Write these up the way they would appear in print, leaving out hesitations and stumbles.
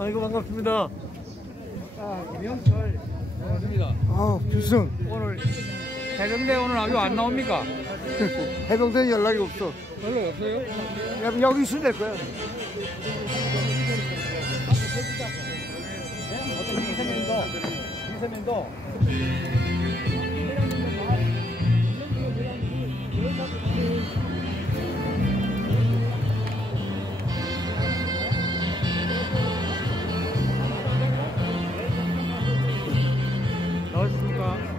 아이고 반갑습니다. 김영철 반갑습니다. 필승. 오늘 해병대 오늘 아주 안 나옵니까? 해병대 연락이 없어. 연락 없어요? 여기 있으면 될 거야. 이세면도 나오십니까?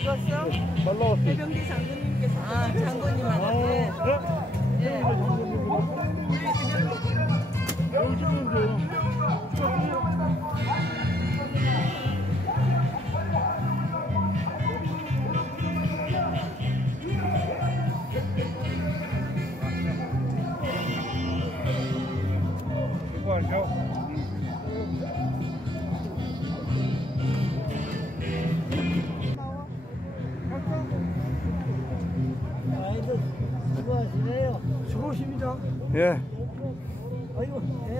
죽었어? 해병대 장군님께서. 장군님한테. 수고하셔. 수고하시네요. 수고하십니다. 예. 아이고, 예.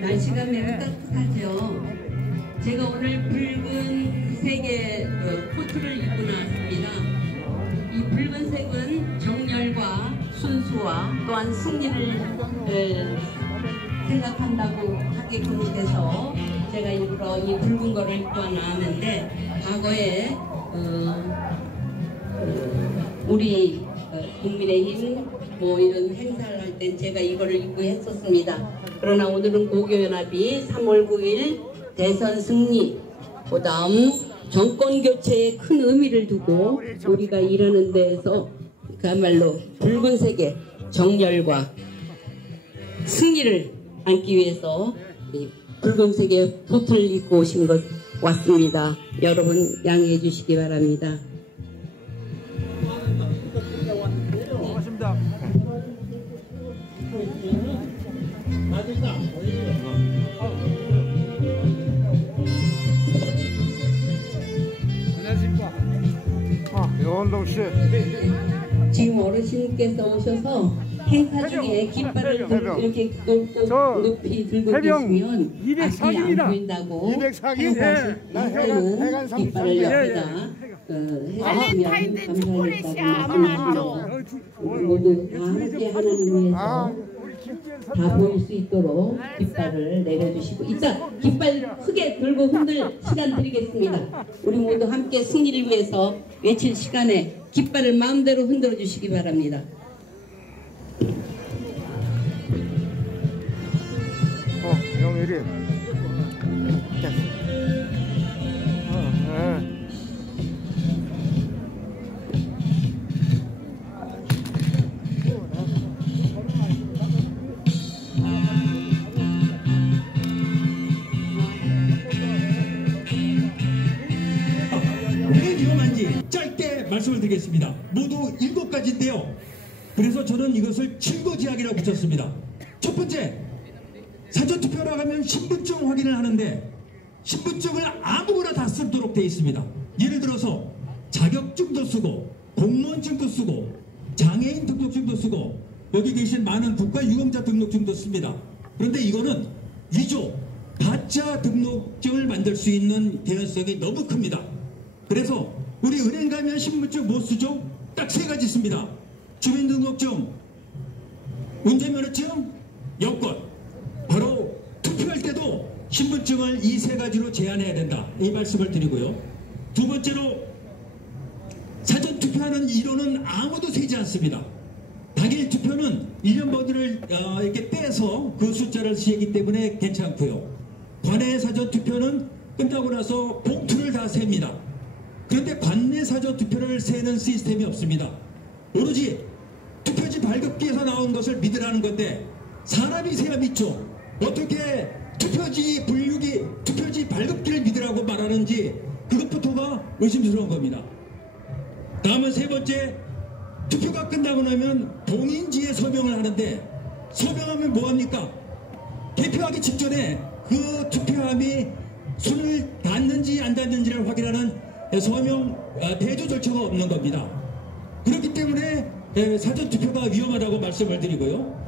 날씨가 매우 따뜻하죠. 제가 오늘 붉은색의 코트를 입고 나왔습니다. 이 붉은색은 정열과 순수와 또한 승리를 생각한다고 하게끔 돼서 제가 일부러 이 붉은 거를 입고 나왔는데, 과거에 우리 국민의힘 뭐 이런 행사를 할 땐 제가 이거를 입고 했었습니다. 그러나 오늘은 고교연합이 3월 9일 대선 승리, 그 다음 정권 교체에 큰 의미를 두고 우리가 일하는 데에서 그야말로 붉은색의 정열과 승리를 안기 위해서 이 붉은색의 보트를 입고 오신 것 왔습니다. 여러분 양해해 주시기 바랍니다. 고맙습니다. 안녕하십니까. 여원동 씨. 지금 어르신께서 오셔서 행사 중에 깃발을 이렇게 높이 들고 계시면 앞이 안 보인다고 행사하실 때는 깃발을 옆에다 해주시면 감사하겠다고 말씀하시고, 모두 다 함께 하나님 위해서 다 보일 수 있도록 깃발을 내려주시고, 이따 깃발 크게 들고 흔들 시간 드리겠습니다. 우리 모두 함께 승리를 위해서 외칠 시간에 깃발을 마음대로 흔들어 주시기 바랍니다. 영일이. 말씀을 드리겠습니다. 모두 7가지인데요. 그래서 저는 이것을 7거지약이라고 붙였습니다. 첫 번째, 사전투표라고 하면 신분증 확인을 하는데 신분증을 아무거나 다 쓰도록 되어 있습니다. 예를 들어서 자격증도 쓰고 공무원증도 쓰고 장애인 등록증도 쓰고 여기 계신 많은 국가유공자 등록증도 씁니다. 그런데 이거는 위조, 가짜 등록증을 만들 수 있는 개연성이 너무 큽니다. 그래서 우리 은행 가면 신분증 뭐 쓰죠? 딱 3가지 씁니다. 주민등록증, 운전면허증, 여권. 바로 투표할 때도 신분증을 이 3가지로 제한해야 된다. 이 말씀을 드리고요. 두 번째로 사전투표하는 이론은 아무도 세지 않습니다. 당일 투표는 1년 번호를 이렇게 떼서 그 숫자를 세기 때문에 괜찮고요. 관내 사전투표는 끝나고 나서 봉투를 다 셉니다. 그런데 관내 사전투표를 세는 시스템이 없습니다. 오로지 투표지 발급기에서 나온 것을 믿으라는 건데 사람이 세야 믿죠. 어떻게 투표지 분류기, 투표지 발급기를 믿으라고 말하는지 그것부터가 의심스러운 겁니다. 다음은 3번째, 투표가 끝나고 나면 봉인지에 서명을 하는데 서명하면 뭐합니까? 개표하기 직전에 그 투표함이 손을 닿는지 안 닿는지를 확인하는 서명 대조 절차가 없는 겁니다. 그렇기 때문에 사전투표가 위험하다고 말씀을 드리고요.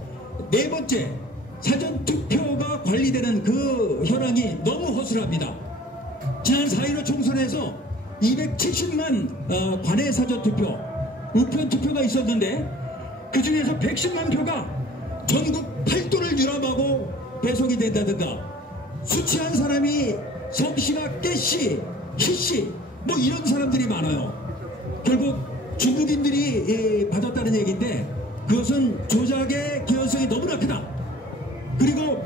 4번째, 사전투표가 관리되는 그 현황이 너무 허술합니다. 지난 4.15 총선에서 270만 관내 사전투표, 우편투표가 있었는데 그 중에서 110만 표가 전국 8도를 유람하고 배송이 된다든가 수치한 사람이 성씨가 깨씨, 희씨 뭐 이런 사람들이 많아요. 결국 중국인들이 받았다는 얘기인데 그것은 조작의 개연성이 너무나 크다. 그리고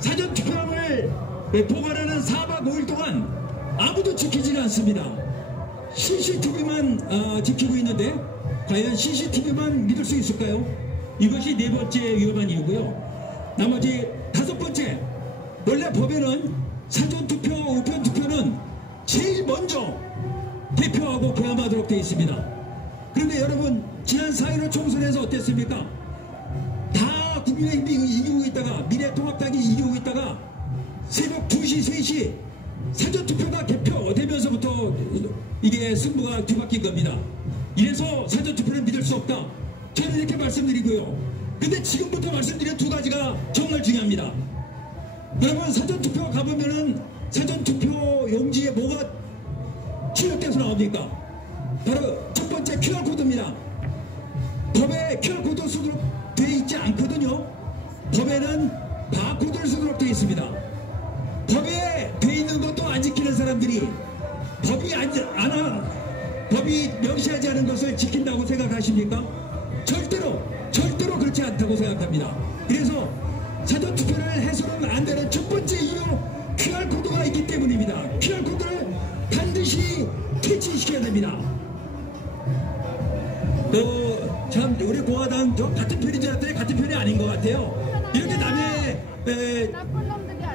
사전투표함을 보관하는 4박 5일 동안 아무도 지키지는 않습니다. CCTV만 지키고 있는데 과연 CCTV만 믿을 수 있을까요? 이것이 4번째 위험한 이유고요. 나머지 5번째, 원래 법에는 사전투표, 우편투표는 제일 먼저 개표하고 개함하도록 되어 있습니다. 그런데 여러분, 지난 4.15 총선에서 어땠습니까? 다 국민의힘이 이기고 있다가, 미래통합당이 이기고 있다가 새벽 2시, 3시 사전투표가 개표되면서부터 이게 승부가 뒤바뀐 겁니다. 이래서 사전투표를 믿을 수 없다. 저는 이렇게 말씀드리고요. 근데 지금부터 말씀드린 2가지가 정말 중요합니다. 여러분, 사전투표 가보면은 사전투표 용지에 뭐가 출력돼서 나옵니까? 바로 첫 번째 QR코드입니다. 법에 QR코드 쓰도록 되어 있지 않거든요. 법에는 바코드를 쓰도록 되어 있습니다. 법에 되어 있는 것도 안 지키는 사람들이 법이 명시하지 않은 것을 지킨다고 생각하십니까? 절대로 그렇지 않다고 생각합니다. 그래서 사전투표를 해서는 안 되는 첫 번째 이유, QR코드가 있기 때문입니다. QR코드를 반드시 퇴치시켜야 됩니다. 참 우리 공화당 저 같은 편이지 않았더니 같은 편이 아닌 것 같아요. 이렇게 남의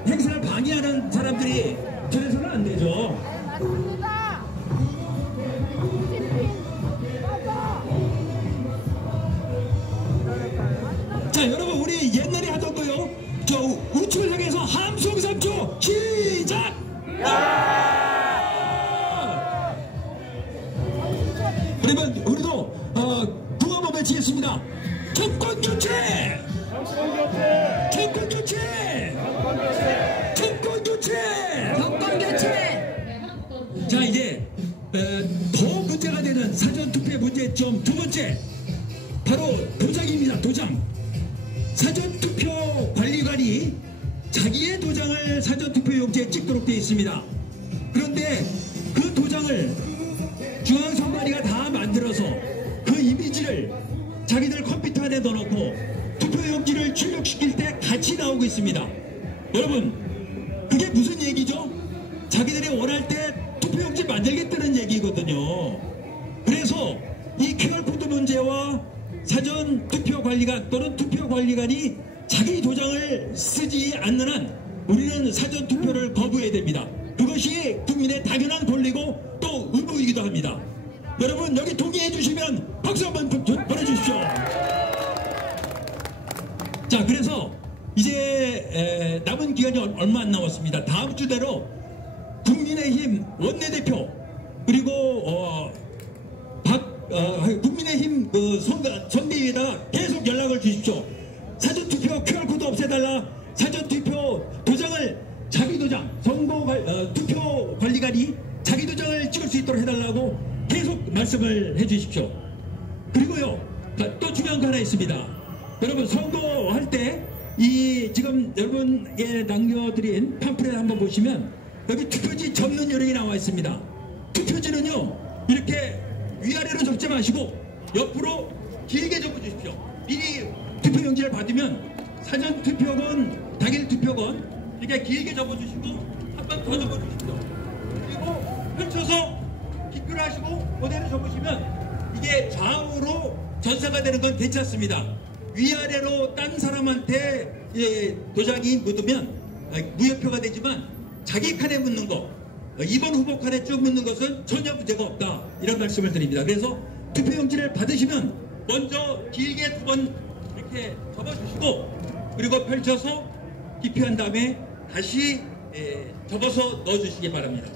행사를 방해하는 사람들이 저래서는 안 되죠. 자, 여러분, 우리 옛날에 하던 거요. 저 우측을 향해서 함성 3초 시작! 그러면 우리도 구호만 외치겠습니다. 정권 교체! 정권 교체! 정권 교체! 정권 교체! 자, 이제 더 문제가 되는 사전투표의 문제점 2번째, 바로 도장입니다. 도장. 사전투표 관리관이 자기의 도장을 사전투표 용지에 찍도록 되어 있습니다. 그런데 그 도장을 중앙선관위가 다 만들어서 그 이미지를 자기들 컴퓨터 안에 넣어놓고 투표용지를 출력시킬 때 같이 나오고 있습니다. 여러분, 그게 무슨 얘기죠? 자기들이 원할 때 투표용지 만들겠다는 얘기거든요. 그래서 이 QR코드 문제와 사전투표관리관 또는 투표관리관이 자기 도장을 쓰지 않는 한 우리는 사전투표를 거부해야 됩니다. 그것이 국민의 당연한 권리고 또 의무이기도 합니다. 여러분 여기 동의해 주시면 박수 한번 보내주십시오. 자, 그래서 이제 남은 기간이 얼마 안 남았습니다. 다음 주대로 국민의힘 원내대표 그리고 국민의힘 선대위에다가 계속 연락을 주십시오. 사전투표 QR코드 없애달라. 사전투표 도장을 자기 도장, 투표 관리관이 자기 도장을 찍을 수 있도록 해달라고 계속 말씀을 해주십시오. 그리고요, 또 중요한 거 하나 있습니다. 여러분, 선거할 때 지금 여러분에 남겨드린 팜플렛 한번 보시면 여기 투표지 접는 요령이 나와 있습니다. 투표지는요, 이렇게 위아래로 접지 마시고 옆으로 길게 접어주십시오. 미리 투표용지를 받으면 사전투표건 당일투표건 이렇게 길게 접어주시고 한 번 더 접어주십시오. 그리고 펼쳐서 기표를 하시고 그대로 접으시면 이게 좌우로 전사가 되는 건 괜찮습니다. 위아래로 딴 사람한테 도장이 묻으면 무효표가 되지만 자기 칸에 묻는 거, 이번 후보 칸에 쭉 묻는 것은 전혀 문제가 없다, 이런 말씀을 드립니다. 그래서 투표용지를 받으시면 먼저 길게 두 번 이렇게 접어주시고 그리고 펼쳐서 기표한 다음에 다시 접어서 넣어주시기 바랍니다.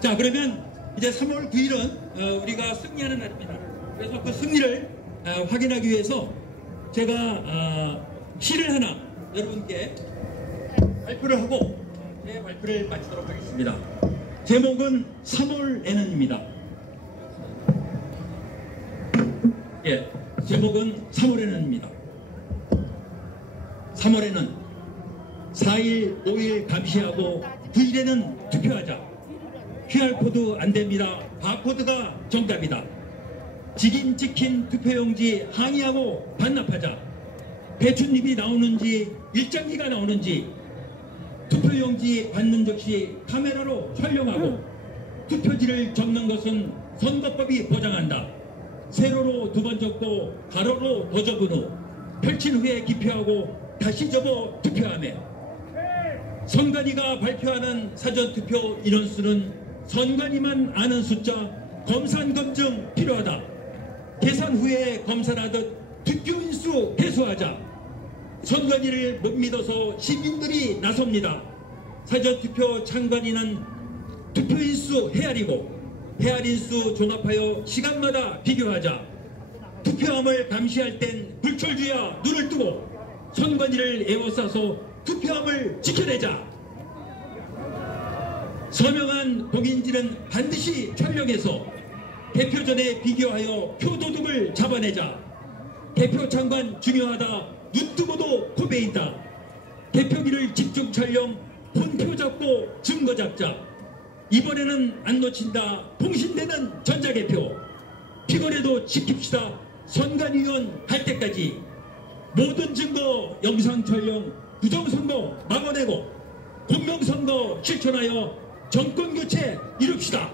자, 그러면 이제 3월 9일은 우리가 승리하는 날입니다. 그래서 그 승리를 확인하기 위해서 제가 시를 하나 여러분께 발표를 하고 제 발표를 마치도록 하겠습니다. 제목은 3월에는입니다. 예, 제목은 3월에는입니다. 3월에는 4일, 5일 감시하고 9일에는 투표하자. QR코드 안됩니다. 바코드가 정답이다. 직인 찍힌 투표용지 항의하고 반납하자. 배춧잎이 나오는지 일장기가 나오는지 투표용지 받는 즉시 카메라로 촬영하고 투표지를 적는 것은 선거법이 보장한다. 세로로 두 번 적고 가로로 더 적은 후 펼친 후에 기표하고 다시 접어 투표하며 선관위가 발표하는 사전투표 인원수는 선관위만 아는 숫자, 검산 검증 필요하다. 계산 후에 검사하듯 투표인수 해소하자. 선관위를 못 믿어서 시민들이 나섭니다. 사전투표 참관인은 투표인수 헤아리고 헤아린수 종합하여 시간마다 비교하자. 투표함을 감시할 땐 불철주야 눈을 뜨고 선관위를 에워싸서 투표함을 지켜내자. 서명한 공인지는 반드시 촬영해서 개표 전에 비교하여 표도둑을 잡아내자. 개표 참관 중요하다. 눈 뜨고도 코베인다. 개표기를 집중 촬영, 본표 잡고 증거 잡자. 이번에는 안 놓친다. 통신되는 전자개표. 피곤해도 지킵시다. 선관위원 할 때까지. 모든 증거 영상 촬영, 부정선거 막아내고 공명선거 실천하여 정권교체 이룹시다.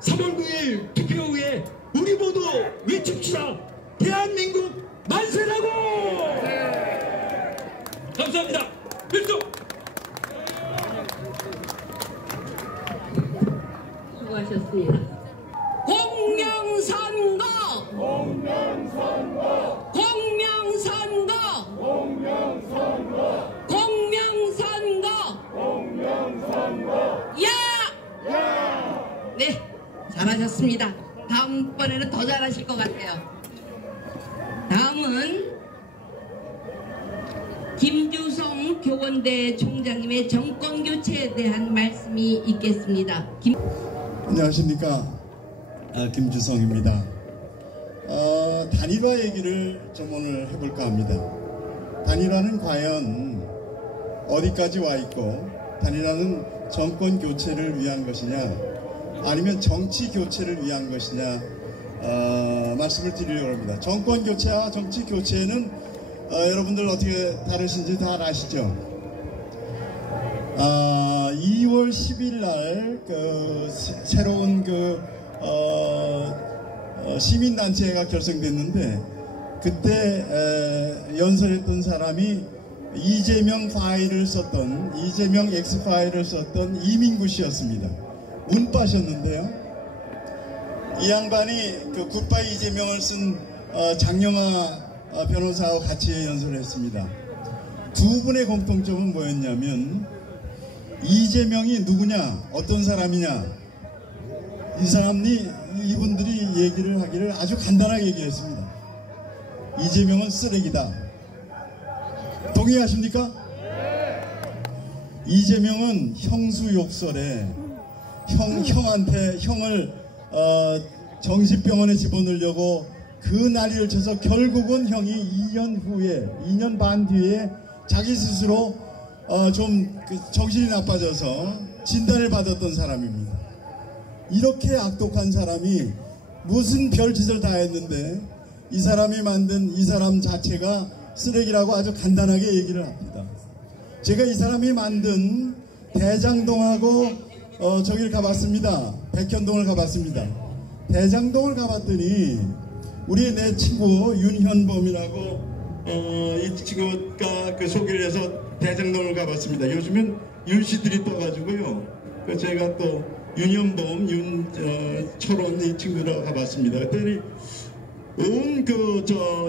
3월 9일 투표 후에 우리 모두 외칩시다. 대한민국 만세라고! 감사합니다. 필수! 수고하셨습니다. 공명선거! 공명선거! 공명선거! 공명선거! 공명선거! 공명선거! 야! 야! 네, 잘하셨습니다. 다음번에는 더 잘하실 것 같아요. 다음은 김주성 교원대 총장님의 정권교체에 대한 말씀이 있겠습니다. 안녕하십니까. 김주성입니다. 단일화 얘기를 좀 오늘 해볼까 합니다. 단일화는 과연 어디까지 와 있고, 단일화는 정권 교체를 위한 것이냐 아니면 정치 교체를 위한 것이냐, 말씀을 드리려고 합니다. 정권 교체와 정치 교체는 여러분들 어떻게 다르신지 다 아시죠? 2월 10일 날 새로운 시민단체가 결성됐는데, 그때 연설했던 사람이 이재명 X 파일을 썼던 이민구 씨였습니다. 문빠셨는데요. 이 양반이 그 굿바이 이재명을 쓴 장영하 변호사하고 같이 연설을 했습니다. 두 분의 공통점은 뭐였냐면 이재명이 누구냐, 어떤 사람이냐, 이분들이 얘기를 하기를 아주 간단하게 얘기했습니다. 이재명은 쓰레기다. 동의하십니까? 이재명은 형수 욕설에 형을 정신병원에 집어넣으려고 그 난리를 쳐서 결국은 형이 2년 반 뒤에 자기 스스로 정신이 나빠져서 진단을 받았던 사람입니다. 이렇게 악독한 사람이 무슨 별짓을 다 했는데 이 사람이 만든 이 사람 자체가 쓰레기라고 아주 간단하게 얘기를 합니다. 제가 이 사람이 만든 대장동하고 저기를 가봤습니다. 백현동을 가봤습니다. 대장동을 가봤더니 우리 내 친구 윤현범이라고 이 친구가 그 소개를 해서 대장동을 가봤습니다. 요즘은 윤씨들이 떠가지고요. 제가 또 윤현범, 윤철원 이 친구랑 가봤습니다. 그랬더니 온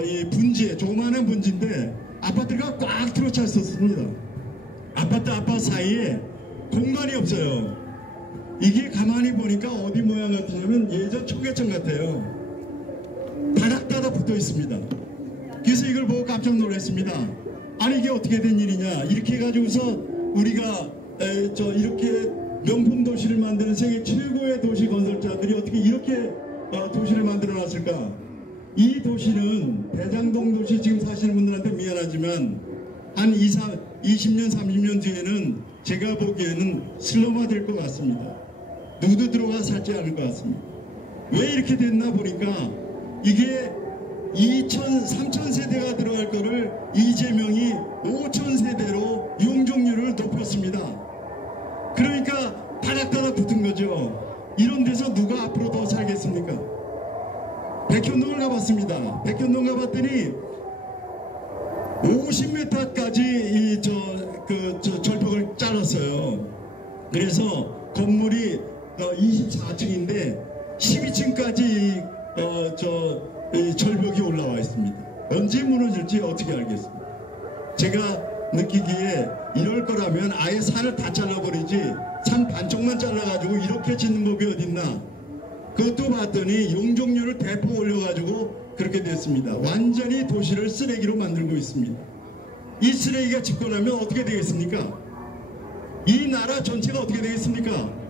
이 분지에, 조그마한 분지인데 아파트가 꽉 들어찼었습니다. 아파트 사이에 공간이 없어요. 이게 가만히 보니까 어디 모양 같으냐면 예전 초계천 같아요. 다닥다닥 붙어 있습니다. 그래서 이걸 보고 깜짝 놀랐습니다. 아니 이게 어떻게 된 일이냐, 이렇게 해가지고서 우리가 이렇게 명품 도시를 만드는 세계 최고의 도시 건설자들이 어떻게 이렇게 도시를 만들어 놨을까. 이 도시는 대장동 도시 지금 사시는 분들한테 미안하지만 한 20년 30년 뒤에는 제가 보기에는 슬럼화 될 것 같습니다. 누구도 들어가 살지 않을 것 같습니다. 왜 이렇게 됐나 보니까 이게 3000세대가 들어갈 거를 이재명이 5000세대로 용적률을 높였습니다. 그러니까 다닥다닥 붙은 거죠. 이런 데서 누가 앞으로 더 살겠습니까? 백현동을 가봤습니다. 백현동 가봤더니 50m까지 절벽을 잘랐어요. 그래서 건물이 24층인데 12층까지 절벽이 올라와 있습니다. 언제 무너질지 어떻게 알겠습니까? 제가 느끼기에 이럴 거라면 아예 산을 다 잘라버리지, 산 반쪽만 잘라가지고 이렇게 짓는 법이 어딨나. 그것도 봤더니 용적률을 대폭 올려가지고 그렇게 됐습니다. 완전히 도시를 쓰레기로 만들고 있습니다. 이 쓰레기가 집권하면 어떻게 되겠습니까? 이 나라 전체가 어떻게 되겠습니까?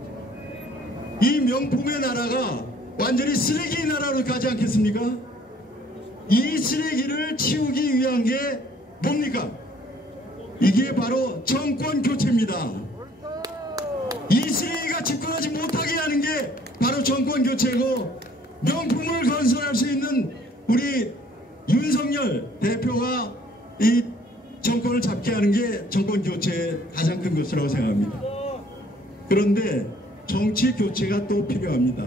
이 명품의 나라가 완전히 쓰레기 나라로 가지 않겠습니까? 이 쓰레기를 치우기 위한 게 뭡니까? 이게 바로 정권 교체입니다. 이 쓰레기가 집권하지 못하게 하는 게 바로 정권 교체고, 명품을 건설할 수 있는 우리 윤석열 대표가 이 정권을 잡게 하는 게 정권 교체의 가장 큰 것이라고 생각합니다. 그런데 정치 교체가 또 필요합니다.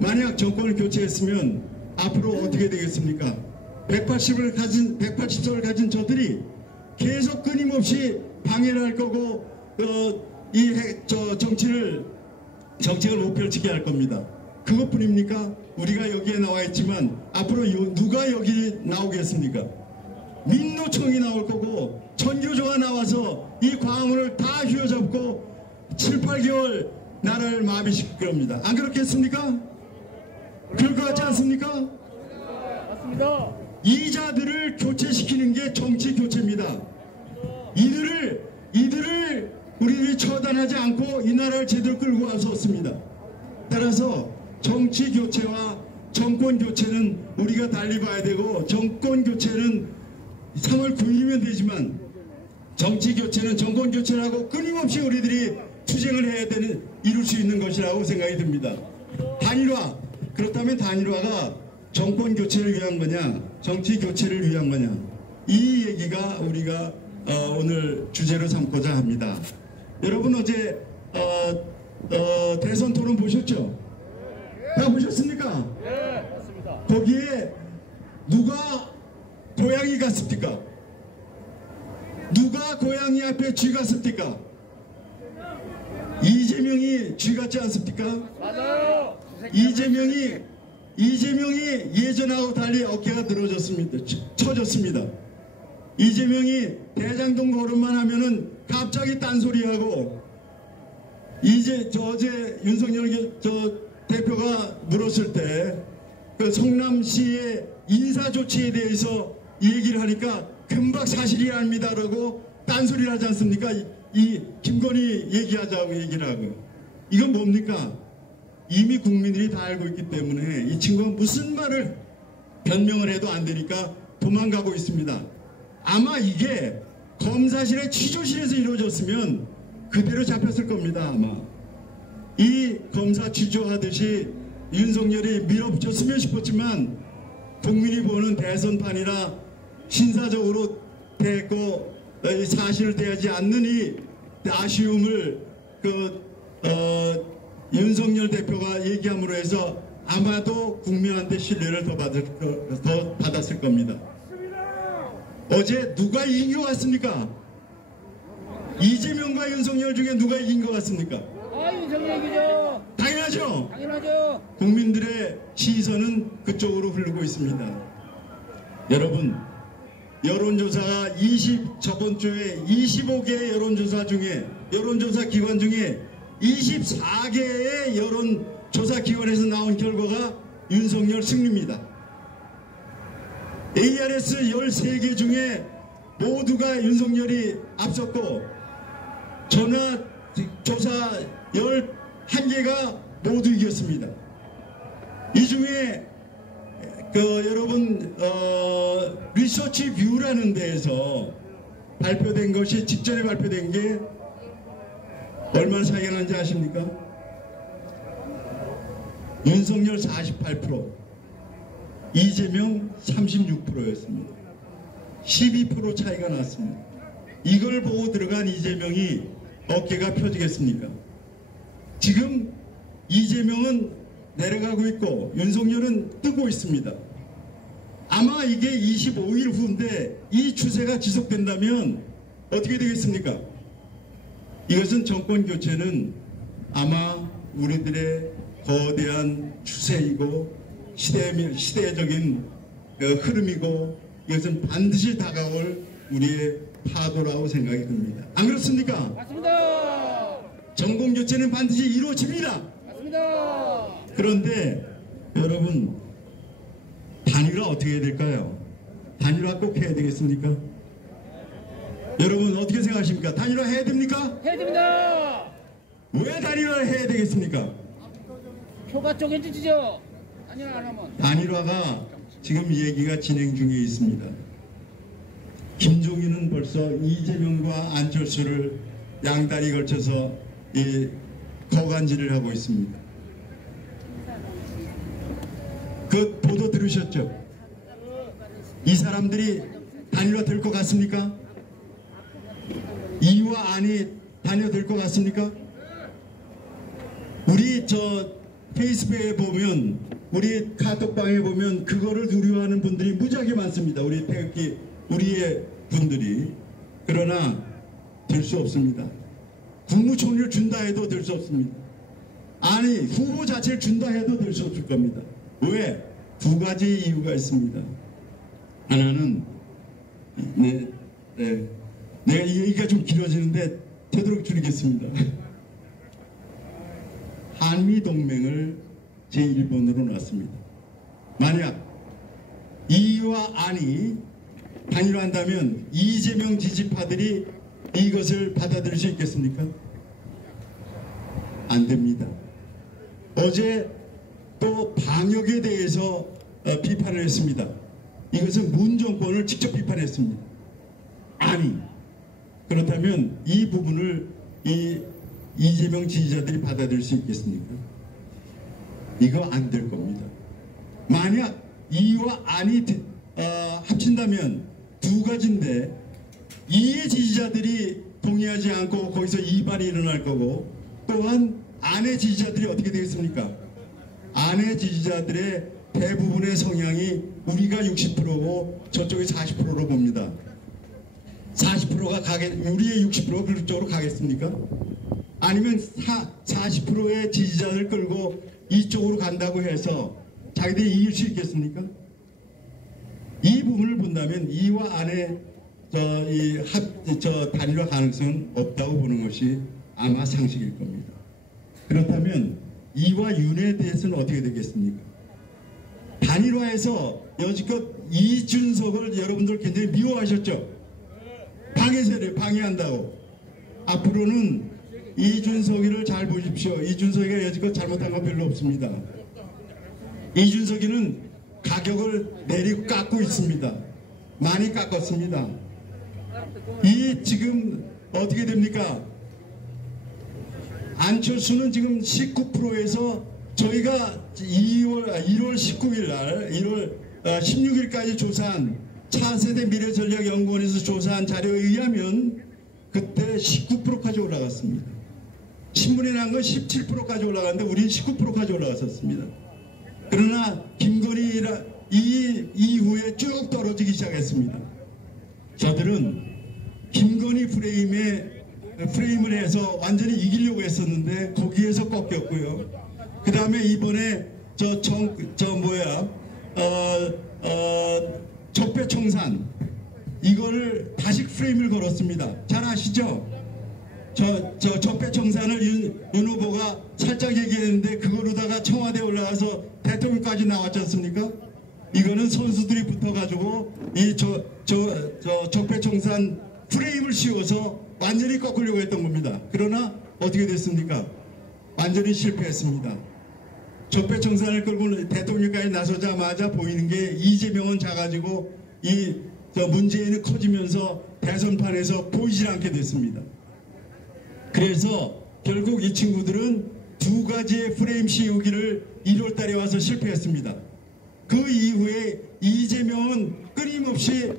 만약 정권을 교체했으면 앞으로 어떻게 되겠습니까? 180석을 가진 저들이 계속 끊임없이 방해를 할 거고 정책을 못 펼치게 할 겁니다. 그것뿐입니까? 우리가 여기에 나와 있지만 앞으로 누가 여기 나오겠습니까? 민노총이 나올 거고 전교조가 나와서 이 광화문을 다 휘어잡고 7, 8개월 나라를 마비시킬 겁니다. 안 그렇겠습니까? 그럴 것 같지 않습니까? 맞습니다. 이자들을 교체시키는 게 정치 교체입니다. 이들을 우리들이 처단하지 않고 이 나라를 제대로 끌고 갈 수 없습니다. 따라서 정치 교체와 정권 교체는 우리가 달리 봐야 되고, 정권 교체는 3월 9일이면 되지만 정치 교체는 정권 교체라고 끊임없이 우리들이 투쟁을 해야 되는, 이룰 수 있는 것이라고 생각이 듭니다. 단일화, 그렇다면 단일화가 정권 교체를 위한 거냐, 정치 교체를 위한 거냐, 이 얘기가 우리가 오늘 주제로 삼고자 합니다. 여러분 어제 대선 토론 보셨죠? 다 보셨습니까? 네, 맞습니다. 거기에 누가 고양이 같습니까? 누가 고양이 앞에 쥐 같습니까? 이재명이 쥐 같지 않습니까? 맞아요. 이재명이 이재명이 예전하고 달리 어깨가 늘어졌습니다. 처졌습니다. 이재명이 대장동 거론만 하면은 갑자기 딴소리하고, 이제 어제 윤석열 대표가 물었을 때 그 성남시의 인사조치에 대해서 얘기를 하니까 금방 사실이 아닙니다라고 딴소리를 하지 않습니까? 이 김건희 얘기하자고 얘기를 하고. 이건 뭡니까? 이미 국민들이 다 알고 있기 때문에 이 친구가 무슨 말을 변명을 해도 안 되니까 도망가고 있습니다. 아마 이게 검사실의 취조실에서 이루어졌으면 그대로 잡혔을 겁니다. 아마 이 검사 취조하듯이 윤석열이 밀어붙였으면 싶었지만 국민이 보는 대선판이라 신사적으로 됐고 사실을 대하지 않는 이 아쉬움을 윤석열 대표가 얘기함으로 해서 아마도 국민한테 신뢰를 더 받았을 겁니다. 어제 누가 이긴 것 같습니까? 이재명과 윤석열 중에 누가 이긴 것 같습니까? 윤석열이죠. 당연하죠. 당연하죠. 국민들의 시선은 그쪽으로 흐르고 있습니다. 여러분, 여론조사가 저번 주에 25개의 여론조사 기관 중에 24개의 여론조사 기관에서 나온 결과가 윤석열 승리입니다. ARS 13개 중에 모두가 윤석열이 앞섰고, 전화조사 11개가 모두 이겼습니다. 이 중에 여러분 리서치 뷰라는 데에서 발표된 것이 직전에 발표된 게 얼마나 차이가 나는지 아십니까? 윤석열 48%, 이재명 36%였습니다. 12% 차이가 났습니다. 이걸 보고 들어간 이재명이 어깨가 펴지겠습니까? 지금 이재명은 내려가고 있고 윤석열은 뜨고 있습니다. 아마 이게 25일 후인데 이 추세가 지속된다면 어떻게 되겠습니까? 이것은 정권 교체는 아마 우리들의 거대한 추세이고 시대적인 흐름이고, 이것은 반드시 다가올 우리의 파도라고 생각이 듭니다. 안 그렇습니까? 맞습니다. 정권 교체는 반드시 이루어집니다. 맞습니다. 그런데 여러분, 단일화 어떻게 해야 될까요? 단일화 꼭 해야 되겠습니까? 여러분 어떻게 생각하십니까? 단일화 해야 됩니까? 해야 됩니다. 왜 단일화를 해야 되겠습니까? 표가 쪼개지죠. 단일화 안 하면. 단일화가 지금 얘기가 진행 중에 있습니다. 김종인은 벌써 이재명과 안철수를 양다리 걸쳐서 거간질을 하고 있습니다. 그 보도 들으셨죠? 이 사람들이 단일화 될 것 같습니까? 이와 안이 단일화 될 것 같습니까? 우리 페이스북에 보면, 우리 카톡방에 보면 그거를 두려워하는 분들이 무지하게 많습니다. 우리 태극기 우리의 분들이. 그러나 될 수 없습니다. 국무총리를 준다 해도 될 수 없습니다. 아니 후보 자체를 준다 해도 될 수 없을 겁니다. 왜? 두 가지 이유가 있습니다. 하나는 내가 이 얘기가 좀 길어지는데 되도록 줄이겠습니다. 한미동맹을 제1번으로 놨습니다. 만약 이와 안이 단일화한다면 이재명 지지파들이 이것을 받아들일 수 있겠습니까? 안 됩니다. 어제 또 방역에 대해서 비판을 했습니다. 이것은 문 정권을 직접 비판했습니다. 아니, 그렇다면 이 부분을 이재명 지지자들이 받아들일 수 있겠습니까? 이거 안 될 겁니다. 만약 이와 안이 합친다면 두 가지인데, 이의 지지자들이 동의하지 않고 거기서 이반이 일어날 거고, 또한 안의 지지자들이 어떻게 되겠습니까? 안의 지지자들의 대부분의 성향이 우리가 60%고 저쪽이 40%로 봅니다. 40%가 우리의 60%가 그쪽으로 가겠습니까? 아니면 40%의 지지자를 끌고 이쪽으로 간다고 해서 자기들이 이길 수 있겠습니까? 이 부분을 본다면 이와 안에 단일화 가능성은 없다고 보는 것이 아마 상식일 겁니다. 그렇다면 이와 윤에 대해서는 어떻게 되겠습니까? 단일화에서 여지껏 이준석을 여러분들 굉장히 미워하셨죠? 방해한다고. 앞으로는 이준석이를 잘 보십시오. 이준석이가 여지껏 잘못한 건 별로 없습니다. 이준석이는 가격을 내리고 깎고 있습니다. 많이 깎았습니다. 이 지금 어떻게 됩니까? 안철수는 지금 19%에서 저희가 1월 19일 날 1월 16일까지 조사한 차세대 미래전략연구원에서 조사한 자료에 의하면 그때 19%까지 올라갔습니다. 신문에 난 건 17%까지 올라갔는데 우리는 19%까지 올라갔었습니다. 그러나 김건희라 이후에 쭉 떨어지기 시작했습니다. 저들은 김건희 프레임을 해서 완전히 이기려고 했었는데 거기에서 꺾였고요. 그 다음에 이번에 적폐청산 이거를 다시 프레임을 걸었습니다. 잘 아시죠? 적폐청산을 윤 후보가 살짝 얘기했는데 그거로다가 청와대에 올라가서 대통령까지 나왔지 않습니까? 이거는 선수들이 붙어가지고 이 적폐청산 프레임을 씌워서 완전히 꺾으려고 했던 겁니다. 그러나 어떻게 됐습니까? 완전히 실패했습니다. 적폐청산을 끌고 대통령까지 나서자마자 보이는 게 이재명은 작아지고 문재인은 커지면서 대선판에서 보이질 않게 됐습니다. 그래서 결국 이 친구들은 두 가지의 프레임 씌우기를 1월 달에 와서 실패했습니다. 그 이후에 이재명은 끊임없이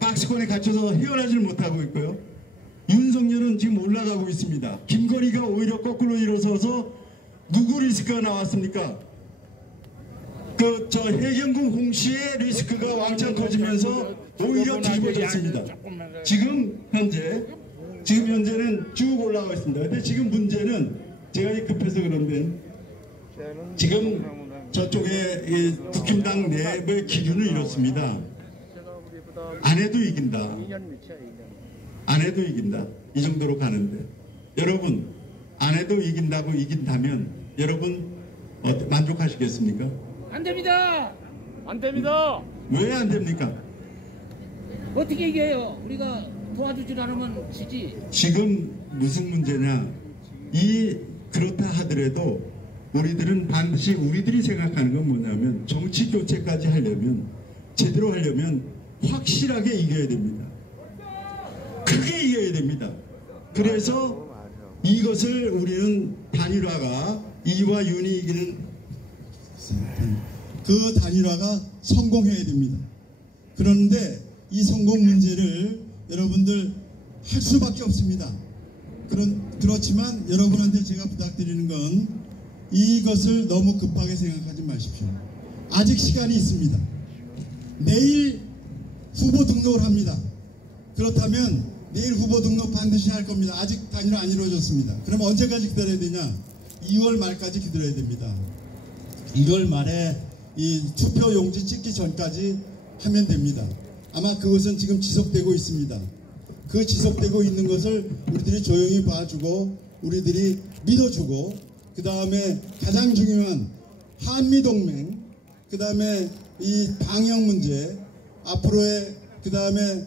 박스권에 갇혀서 헤어나지를 못하고 있고요. 윤석열은 지금 올라가고 있습니다. 김건희가 오히려 거꾸로 일어서서 누구 리스크가 나왔습니까? 해경궁 홍씨의 리스크가 왕창 커지면서 오히려 뒤집어졌습니다. 지금 현재는 쭉 올라가고 있습니다. 근데 지금 문제는 제가 급해서 그런데 지금 저쪽에 국힘당 내부의 기류는 이렇습니다. 안 해도 이긴다. 안 해도 이긴다. 이 정도로 가는데 여러분 안 해도 이긴다면 여러분 만족하시겠습니까? 안 됩니다. 안 됩니다. 왜 안 됩니까? 어떻게 이겨요? 우리가 도와주질 않으면 지지. 지금 무슨 문제냐? 그렇다 하더라도 우리들은 반드시 우리들이 생각하는 건 뭐냐면 정치 교체까지 하려면 제대로 하려면 확실하게 이겨야 됩니다. 크게 이겨야 됩니다. 그래서 이것을 우리는 단일화가 이와 윤이 이기는 그 단일화가 성공해야 됩니다. 그런데 이 성공 문제를 여러분들 할 수밖에 없습니다. 그렇지만 여러분한테 제가 부탁드리는 건 이것을 너무 급하게 생각하지 마십시오. 아직 시간이 있습니다. 내일 후보 등록을 합니다. 그렇다면 내일 후보 등록 반드시 할 겁니다. 아직 단일화 안 이루어졌습니다. 그럼 언제까지 기다려야 되냐? 2월 말까지 기다려야 됩니다. 1월 말에 이 투표 용지 찍기 전까지 하면 됩니다. 아마 그것은 지금 지속되고 있습니다. 그 지속되고 있는 것을 우리들이 조용히 봐주고 우리들이 믿어주고 그 다음에 가장 중요한 한미동맹 그 다음에 이 방역 문제 앞으로의 그 다음에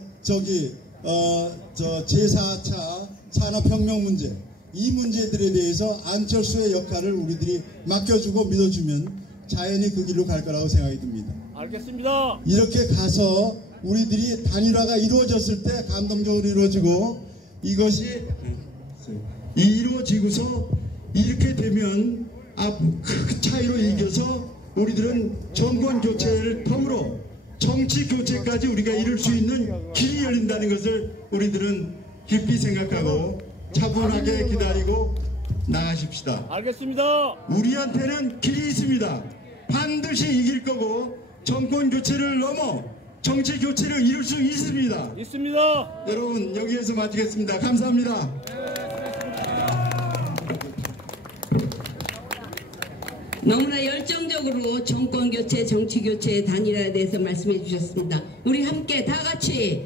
제4차 산업혁명 문제 이 문제들에 대해서 안철수의 역할을 우리들이 맡겨주고 믿어주면 자연히 그 길로 갈 거라고 생각이 듭니다. 알겠습니다. 이렇게 가서 우리들이 단일화가 이루어졌을 때 감동적으로 이루어지고 이것이 이루어지고서 이렇게 되면 큰 차이로 이겨서 우리들은 정권 교체를 통으로 정치 교체까지 우리가 이룰 수 있는 길이 열린다는 것을 우리들은 깊이 생각하고 차분하게 기다리고 나가십시다. 알겠습니다. 우리한테는 길이 있습니다. 반드시 이길 거고 정권 교체를 넘어 정치 교체를 이룰 수 있습니다. 있습니다. 여러분 여기에서 마치겠습니다. 감사합니다. 너무나 열정적으로 정권교체, 정치교체의 단일화에 대해서 말씀해 주셨습니다. 우리 함께 다 같이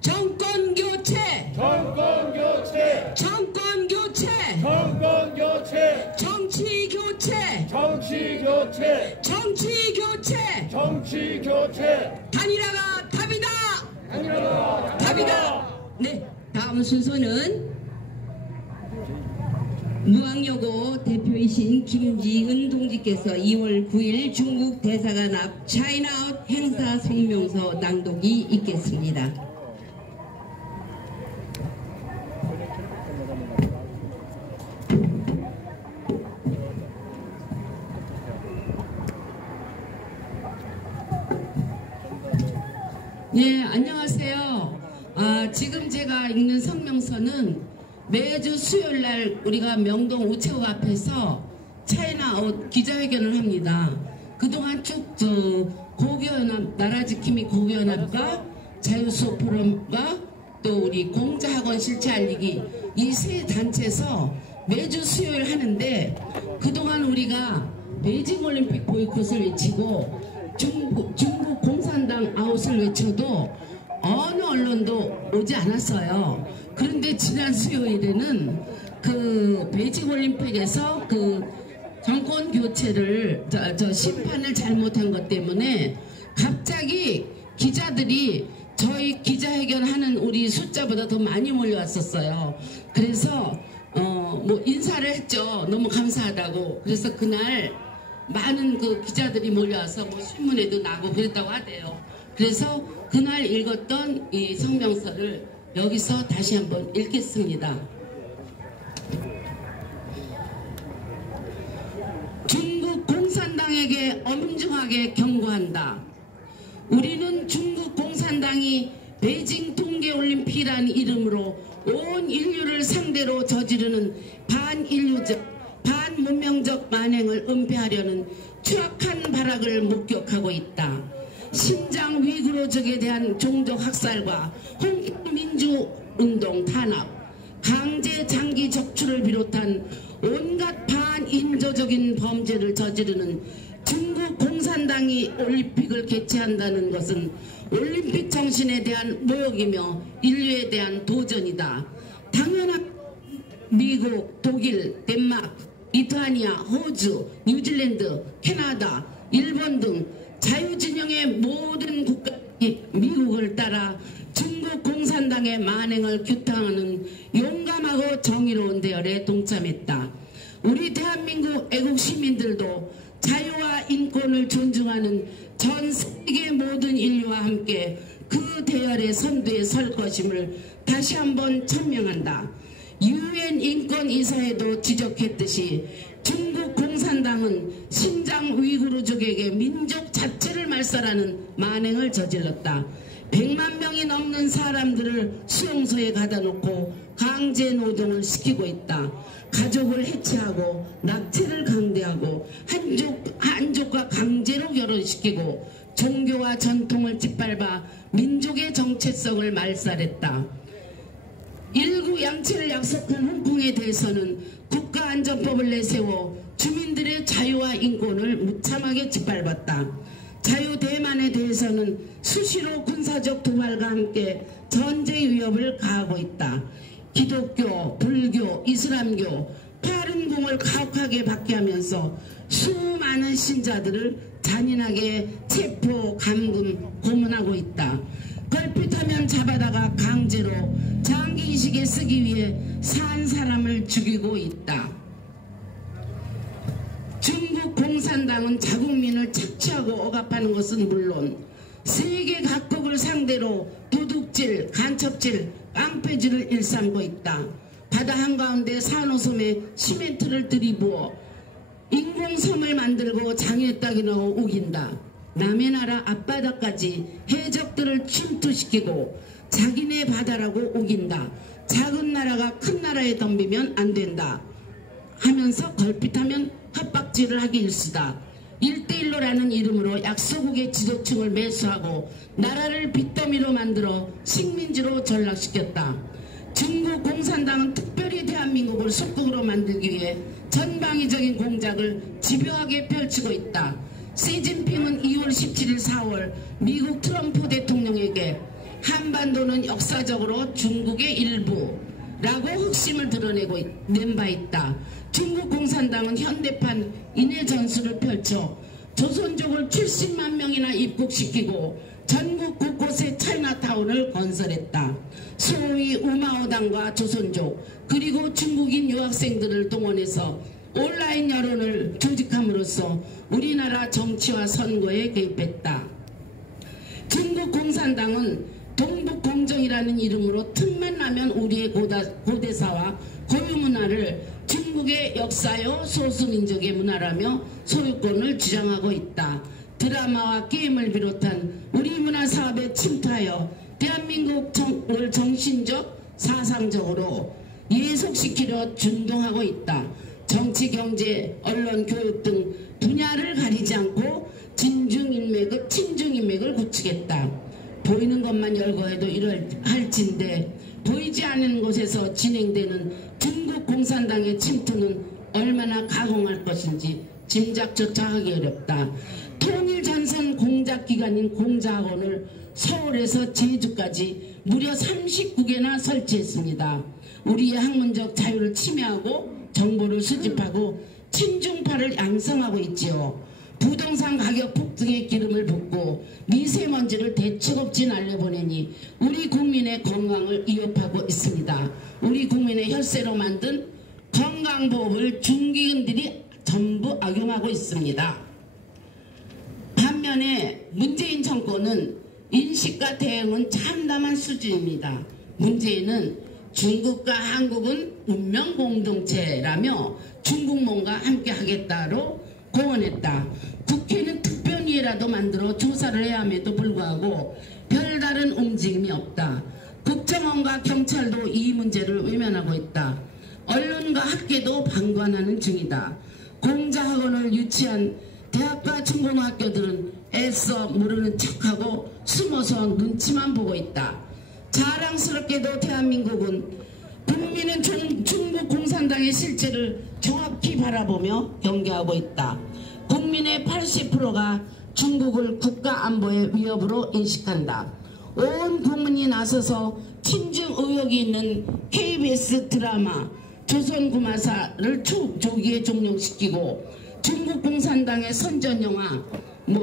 정권교체! 정권교체! 정권교체! 정권교체! 정치교체! 정치교체! 정치교체! 정치교체! 단일화가 답이다! 단일화가 답이다! 네, 다음 순서는 무학여고 대표이신 김지은 동지께서 2월 9일 중국 대사관 앞 차이나웃 행사 성명서 낭독이 있겠습니다. 예, 안녕하세요. 지금 제가 읽는 성명서는 매주 수요일날 우리가 명동 우체국 앞에서 차이나웃 기자회견을 합니다. 그동안 쭉 고교연합, 나라지킴이 고교연합과 자유수업 포럼과 또 우리 공자학원 실체 알리기 이 세 단체에서 매주 수요일 하는데, 그동안 우리가 베이징 올림픽 보이콧을 외치고 중국 공산당 아웃을 외쳐도 어느 언론도 오지 않았어요. 그런데 지난 수요일에는 그 베이징 올림픽에서 그 정권 교체를 심판을 잘못한 것 때문에 갑자기 기자들이 저희 기자회견 하는 우리 숫자보다 더 많이 몰려왔었어요. 그래서 뭐 인사를 했죠. 너무 감사하다고. 그래서 그날 많은 그 기자들이 몰려와서 뭐 신문에도 나고 그랬다고 하대요. 그래서 그날 읽었던 이 성명서를 여기서 다시 한번 읽겠습니다. 중국 공산당에게 엄중하게 경고한다. 우리는 중국 공산당이 베이징 동계올림픽이라는 이름으로 온 인류를 상대로 저지르는 반인류적, 반문명적 만행을 은폐하려는 추악한 발악을 목격하고 있다. 신장 위구르족에 대한 종족 학살과 홍콩 민주운동 탄압, 강제 장기 적출을 비롯한 온갖 반인조적인 범죄를 저지르는 중국 공산당이 올림픽을 개최한다는 것은 올림픽 정신에 대한 모욕이며 인류에 대한 도전이다. 당연한 미국, 독일, 덴마크, 리투아니아, 호주, 뉴질랜드, 캐나다, 일본 등 자유진영의 모든 국가들이 미국을 따라 중국 공산당의 만행을 규탄하는 용감하고 정의로운 대열에 동참했다. 우리 대한민국 애국 시민들도 자유와 인권을 존중하는 전 세계 모든 인류와 함께 그 대열의 선두에 설 것임을 다시 한번 천명한다. UN 인권이사에도 지적했듯이 중국 공산당은 신장 위구르족에게 민족 자체를 말살하는 만행을 저질렀다. 100만 명이 넘는 사람들을 수용소에 가다 놓고 강제 노동을 시키고 있다. 가족을 해체하고 낙태를 강대하고 한족과 강제로 결혼시키고 종교와 전통을 짓밟아 민족의 정체성을 말살했다. 일구 양체를 약속한 홍콩에 대해서는 국가안전법을 내세워 주민들의 자유와 인권을 무참하게 짓밟았다. 자유대만에 대해서는 수시로 군사적 도발과 함께 전제 위협을 가하고 있다. 기독교, 불교, 이슬람교, 파룬궁을 가혹하게 박해하면서 수많은 신자들을 잔인하게 체포, 감금, 고문하고 있다. 걸핏하면 잡아다가 강제로 장기 이식에 쓰기 위해 산 사람을 죽이고 있다. 중국 공산당은 자국민을 착취하고 억압하는 것은 물론 세계 각국을 상대로 도둑질, 간첩질, 깡패질을 일삼고 있다. 바다 한가운데 산호섬에 시멘트를 들이부어 인공섬을 만들고 장애 따기나 우긴다. 남의 나라 앞바다까지 해적들을 침투시키고 자기네 바다라고 우긴다. 작은 나라가 큰 나라에 덤비면 안 된다 하면서 걸핏하면 협박질을 하기 일쑤다. 1대1로라는 이름으로 약소국의 지도층을 매수하고 나라를 빚더미로 만들어 식민지로 전락시켰다. 중국 공산당은 특별히 대한민국을 속국으로 만들기 위해 전방위적인 공작을 집요하게 펼치고 있다. 시진핑은 2월 17일 4월 미국 트럼프 대통령에게 한반도는 역사적으로 중국의 일부라고 흑심을 드러내고 낸 바 있다. 중국 공산당은 현대판 인해 전술을 펼쳐 조선족을 70만 명이나 입국시키고 전국 곳곳에 차이나타운을 건설했다. 소위 우마오당과 조선족 그리고 중국인 유학생들을 동원해서 온라인 여론을 조직함으로써 우리나라 정치와 선거에 개입했다. 중국 공산당은 동북공정이라는 이름으로 틈만 나면 우리의 고대사와 고유문화를 중국의 역사요 소수민족의 문화라며 소유권을 주장하고 있다. 드라마와 게임을 비롯한 우리 문화 사업에 침투하여 대한민국을 정신적, 사상적으로 예속시키려 준동하고 있다. 정치, 경제, 언론, 교육 등 분야를 가리지 않고 친중인맥을 구축했다. 보이는 것만 열거해도 이럴할진데 보이지 않는 곳에서 진행되는 중국 공산당의 침투는 얼마나 가공할 것인지 짐작조차 하기 어렵다. 통일전선 공작기관인 공자학원을 서울에서 제주까지 무려 39개나 설치했습니다. 우리의 학문적 자유를 침해하고 정보를 수집하고 친중파를 양성하고 있지요. 부동산 가격 폭등에 기름을 붓고 미세먼지를 대책 없이 날려보내니 우리 국민의 건강을 위협하고 있습니다. 우리 국민의 혈세로 만든 건강보험을 중기인들이 전부 악용하고 있습니다. 반면에 문재인 정권은 인식과 대응은 참담한 수준입니다. 문재인은 중국과 한국은 운명 공동체라며 중국몽과 함께 하겠다로 공언했다. 국회는 특별위라도 만들어 조사를 해야 함에도 불구하고 별다른 움직임이 없다. 국정원과 경찰도 이 문제를 외면하고 있다. 언론과 학계도 방관하는 중이다. 공자학원을 유치한 대학과 중고등학교들은 애써 모르는 척하고 숨어서 눈치만 보고 있다. 자랑스럽게도 대한민국은 국민은 중국 공산당의 실체를 정확히 바라보며 경계하고 있다. 국민의 80%가 중국을 국가 안보의 위협으로 인식한다. 온 국민이 나서서 친중 의혹이 있는 KBS 드라마 조선구마사를 조기에 종료시키고 중국 공산당의 선전영화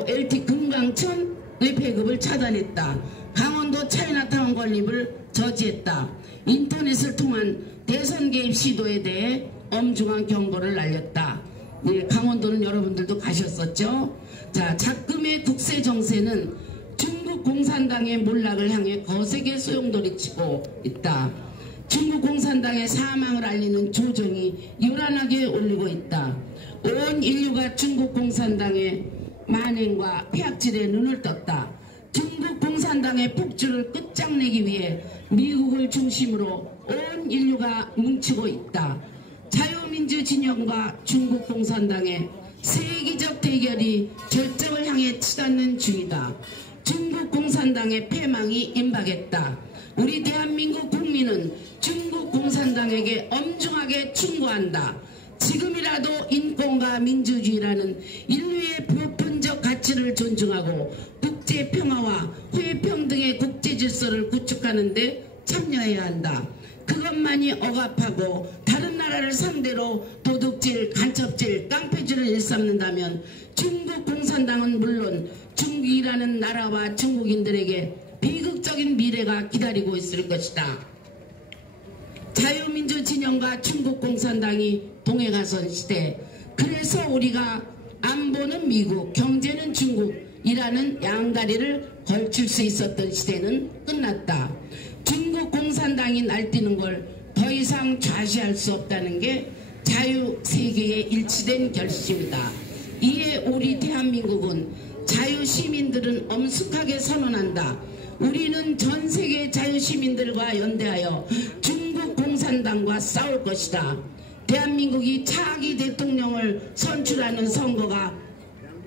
LT 금강천의 배급을 차단했다. 강원도 차이나타운 건립을 저지했다. 인터넷을 통한 대선 개입 시도에 대해 엄중한 경고를 날렸다. 네, 강원도는 여러분들도 가셨었죠? 자, 작금의 국세 정세는 중국 공산당의 몰락을 향해 거세게 소용돌이치고 있다. 중국 공산당의 사망을 알리는 조정이 요란하게 올리고 있다. 온 인류가 중국 공산당의 만행과 폐악질에 눈을 떴다. 중국 공산당의 폭주를 끝장내기 위해 미국을 중심으로 온 인류가 뭉치고 있다. 자유민주 진영과 중국 공산당의 세계적 대결이 결정을 향해 치닫는 중이다. 중국 공산당의 패망이 임박했다. 우리 대한민국 국민은 중국 공산당에게 엄중하게 충고한다. 지금이라도 인권과 민주주의라는 인류의 보편적 가치를 존중하고 국제평화와 화해평등의 국제질서를 구축하는 데 참여해야 한다. 그것만이 억압하고 다른 나라를 상대로 도둑질, 간첩질, 깡패질을 일삼는다면 중국 공산당은 물론 중국이라는 나라와 중국인들에게 비극적인 미래가 기다리고 있을 것이다. 자유민주 진영과 중국 공산당이 동행하선 시대, 그래서 우리가 안보는 미국, 경제는 중국이라는 양다리를 걸칠 수 있었던 시대는 끝났다. 중국 공산당이 날뛰는 걸 더 이상 좌시할 수 없다는 게 자유세계의 일치된 결심이다. 이에 우리 대한민국은 자유시민들은 엄숙하게 선언한다. 우리는 전 세계 자유시민들과 연대하여 중국 공산당과 싸울 것이다. 대한민국이 차기 대통령을 선출하는 선거가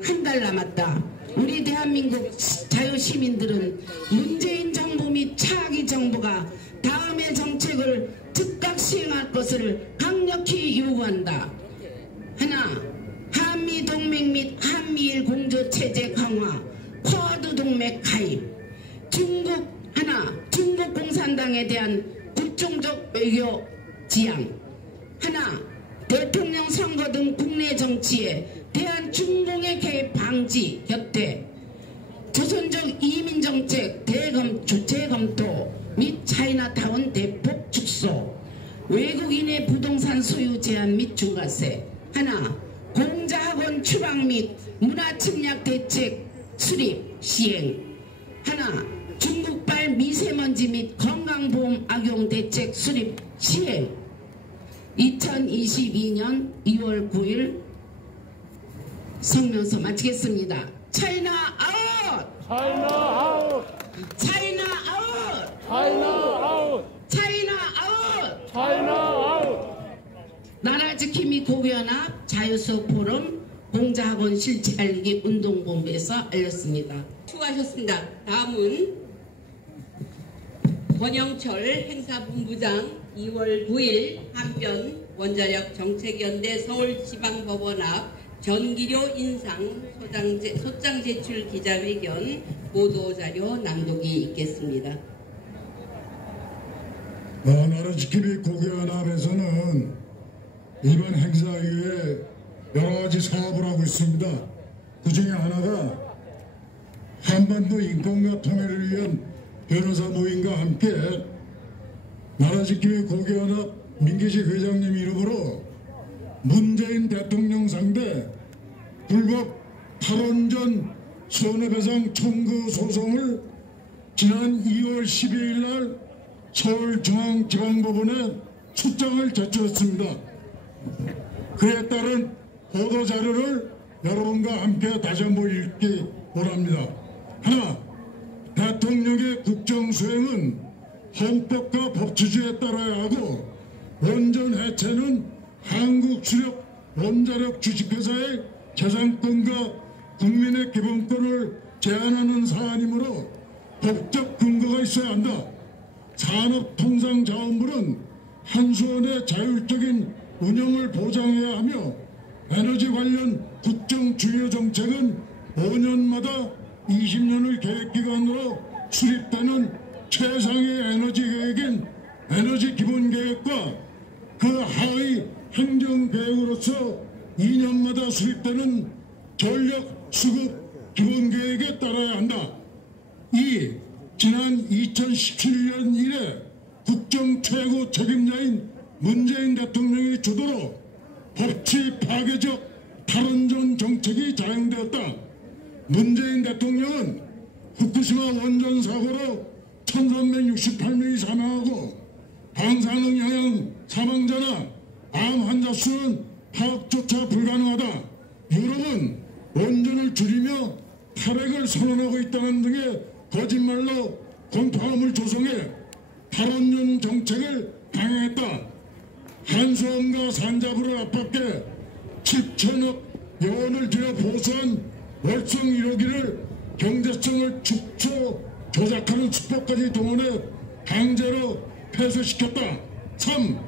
한 달 남았다. 우리 대한민국 자유시민들은 문재인 정부 및 차기 정부가 다음의 정책을 것을 강력히 요구한다. 하나, 한미동맹 및 한미일 공조체제 강화, 쿼드 동맹 가입. 중국 공산당에 대한 국정적 외교 지향. 하나, 대통령 선거 등 국내 정치에 대한 중공의 개입 방지 곁에 조선적 이민정책 재검토 및 차이나타운 대폭 축소, 외국인의 부동산 소유 제한 및 중과세. 하나, 공자학원 추방 및 문화침략 대책 수립 시행. 하나, 중국발 미세먼지 및 건강보험 악용 대책 수립 시행. 2022년 2월 9일 성명서 마치겠습니다. 차이나 아웃! 차이나 아웃! 차이나 아웃! 차이나 아웃! 차이나 아웃! 차이나 아웃! 나라지킴이 고교연합 자유수업 포럼 공자학원 실체 알리기 운동본부에서 알렸습니다. 수고하셨습니다. 다음은 권영철 행사본부장 2월 9일 한편 원자력 정책연대 서울지방법원 앞 전기료 인상 소장 제출 기자회견 보도자료 낭독이 있겠습니다. 나라지킴이 고교연합에서는 이번 행사 이후에 여러 가지 사업을 하고 있습니다. 그 중에 하나가 한반도 인권과 통일을 위한 변호사 모임과 함께 나라지킴이 고교연합 민기식 회장님 이름으로 문재인 대통령 상대 불법 탈원전 손해배상 청구 소송을 지난 2월 12일 날 서울중앙지방법원에 출장을 제출했습니다. 그에 따른 보도자료를 여러분과 함께 다시 한번 읽기 원합니다. 하나, 대통령의 국정수행은 헌법과 법치주의에 따라야 하고 원전 해체는 한국수력 원자력 주식회사의 재산권과 국민의 기본권을 제한하는 사안이므로 법적 근거가 있어야 한다. 산업통상자원부는 한수원의 자율적인 운영을 보장해야 하며 에너지 관련 국정 주요 정책은 5년마다 20년을 계획기간으로 수립되는 최상의 에너지 계획인 에너지 기본계획과 그 하의 행정계획으로서 2년마다 수립되는 전력 수급 기본계획에 따라야 한다. 2. 지난 2017년 이래 국정 최고 책임자인 문재인 대통령의 주도로 법치 파괴적 탈원전 정책이 자행되었다. 문재인 대통령은 후쿠시마 원전 사고로 1368명이 사망하고 방사능 영향 사망자나 암 환자 수는 파악조차 불가능하다. 유럽은 원전을 줄이며 탈핵을 선언하고 있다는 등의 거짓말로 공포감을 조성해 탈원전 정책을 강행했다. 한수원과 산자부를 압박해 7천억 원을 들여 보수한 월성 1호기를 경제성을 축소 조작하는 수법까지 동원해 강제로 폐쇄시켰다. 3.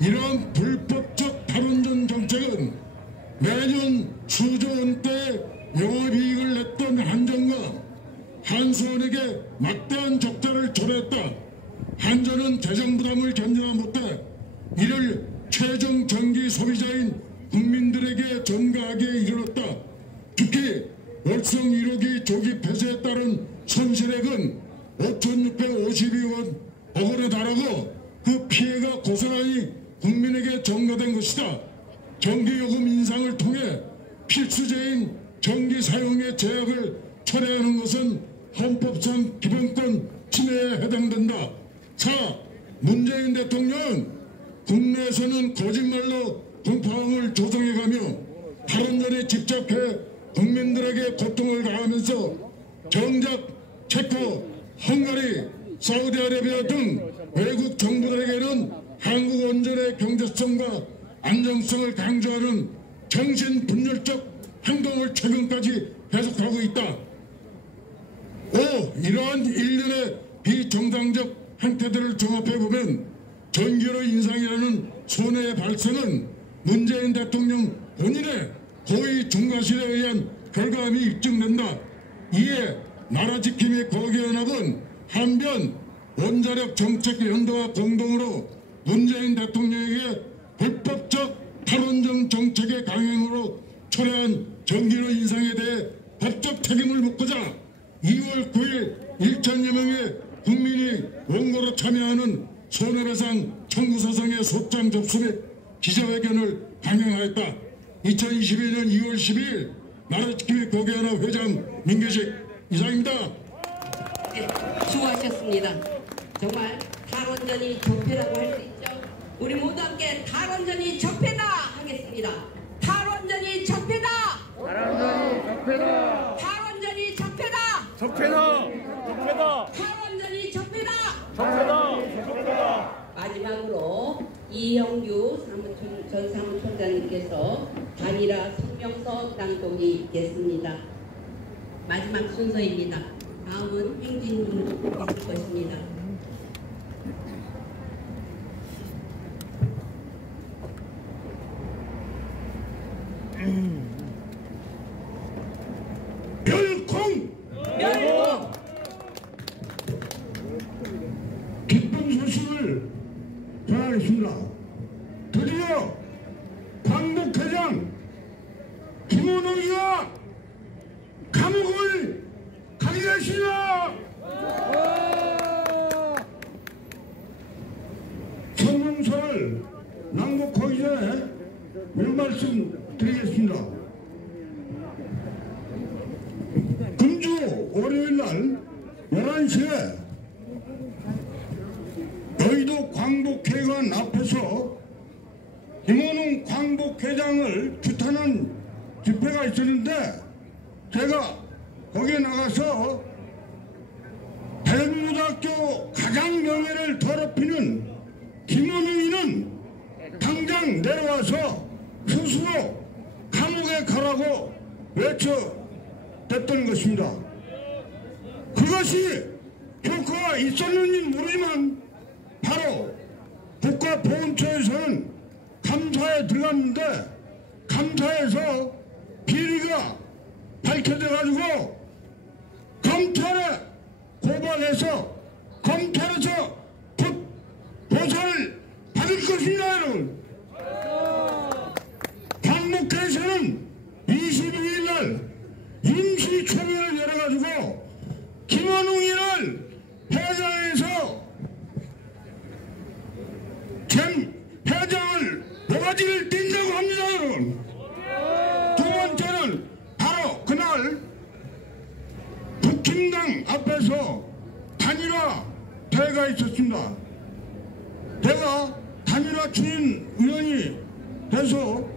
이러한 불법적 탈원전 정책은 매년 수조 원대의 영업이익을 냈던 한전과 한수원에게 막대한 적자를 초래했다. 한전은 재정 부담을 견디다 못해 이를 최종 전기 소비자인 국민들에게 전가하기에 이르렀다. 특히 월성 1호기 조기 폐쇄에 따른 손실액은 5,652억 원에 달하고 그 피해가 고스란히 국민에게 전가된 것이다. 전기요금 인상을 통해 필수제인 전기 사용의 제약을 철회하는 것은 헌법상 기본권 침해에 해당된다. 4. 문재인 대통령은 국내에서는 거짓말로 공포감을 조성해가며 탈원전에 집착해 국민들에게 고통을 가하면서 정작 체코, 헝가리, 사우디아라비아 등 외국 정부들에게는 한국 원전의 경제성과 안정성을 강조하는 정신분열적 행동을 최근까지 계속하고 있다. 5. 이러한 일련의 비정당적 행태들을 종합해보면 전기로 인상이라는 손해의 발생은 문재인 대통령 본인의 고의 중과실에 의한 결과함이 입증된다. 이에 나라지킴이 고교연합은 한편 원자력 정책 연대와 공동으로 문재인 대통령에게 불법적 탈원전 정책의 강행으로 초래한 전기료 인상에 대해 법적 책임을 묻고자 2월 9일 1천여 명의 국민이 원고로 참여하는 손해배상 청구 소송의 소장 접수 및 기자회견을 강행하였다. 2021년 2월 12일 나라지킴이 고교연합 회장 민규식 이상입니다. 네, 수고하셨습니다. 정말 탈원전이 적폐라고 할 수 있죠. 우리 모두 함께 탈원전이 적폐다 하겠습니다. 탈원전이 적폐다. 탈원전이 적폐다. 탈원전이 적폐다. 적폐다. 적폐다. 탈원전이 적폐다. 적폐다. 적폐다. 마지막으로 이영규 전 사무총장님께서 단일화 성명서 낭독이 있겠습니다. 마지막 순서입니다. 다음은 행진군 있을 것입니다. 멸공! 멸공! 기쁜 소식을 전하겠습니다. 드디어 광복회장 김원웅이가 감옥을 가게 됐습니다. 성명서를 낭독하기 전에 몇 말씀 드리겠습니다. 금주 월요일날 11시에 여의도 광복회관 앞에서 김원웅 광복회장을 규탄한 집회가 있었는데 제가 거기에 나가서 대구고등학교 가장 명예를 더럽히는 김원웅이는 당장 내려와서 스스로 감옥에 가라고 외쳐댔던 것입니다. 그것이 효과가 있었는지 모르지만 바로 국가보훈처에서는 감사에 들어갔는데 감사에서 비리가 밝혀져 가지고 검찰에 고발해서 검찰에서 곧 보상을 받을 것입니다. 여러분, 광복회에서는 22일 날 임시초빙을 열어가지고 김원웅이를 회장에서 회장을 모가지를 뛴다고 합니다. 여러분, 두 번째는 바로 그날 북힘당 앞에서 단일화 대회가 있었습니다. 제가 단일화 추진위원이 돼서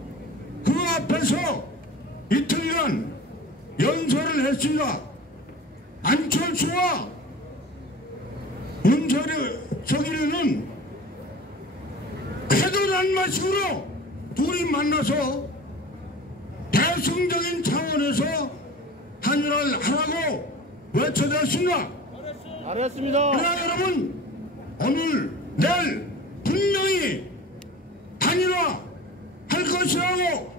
그 앞에서 이틀간 연설을 했습니다. 안철수와 윤석열은 패도란 맛식으로 둘이 만나서 대승적인 차원에서 단일화를 하라고 외쳐졌습니다. 잘했습니다. 그러나 여러분, 오늘 내일 분명히 단일화 할 것이라고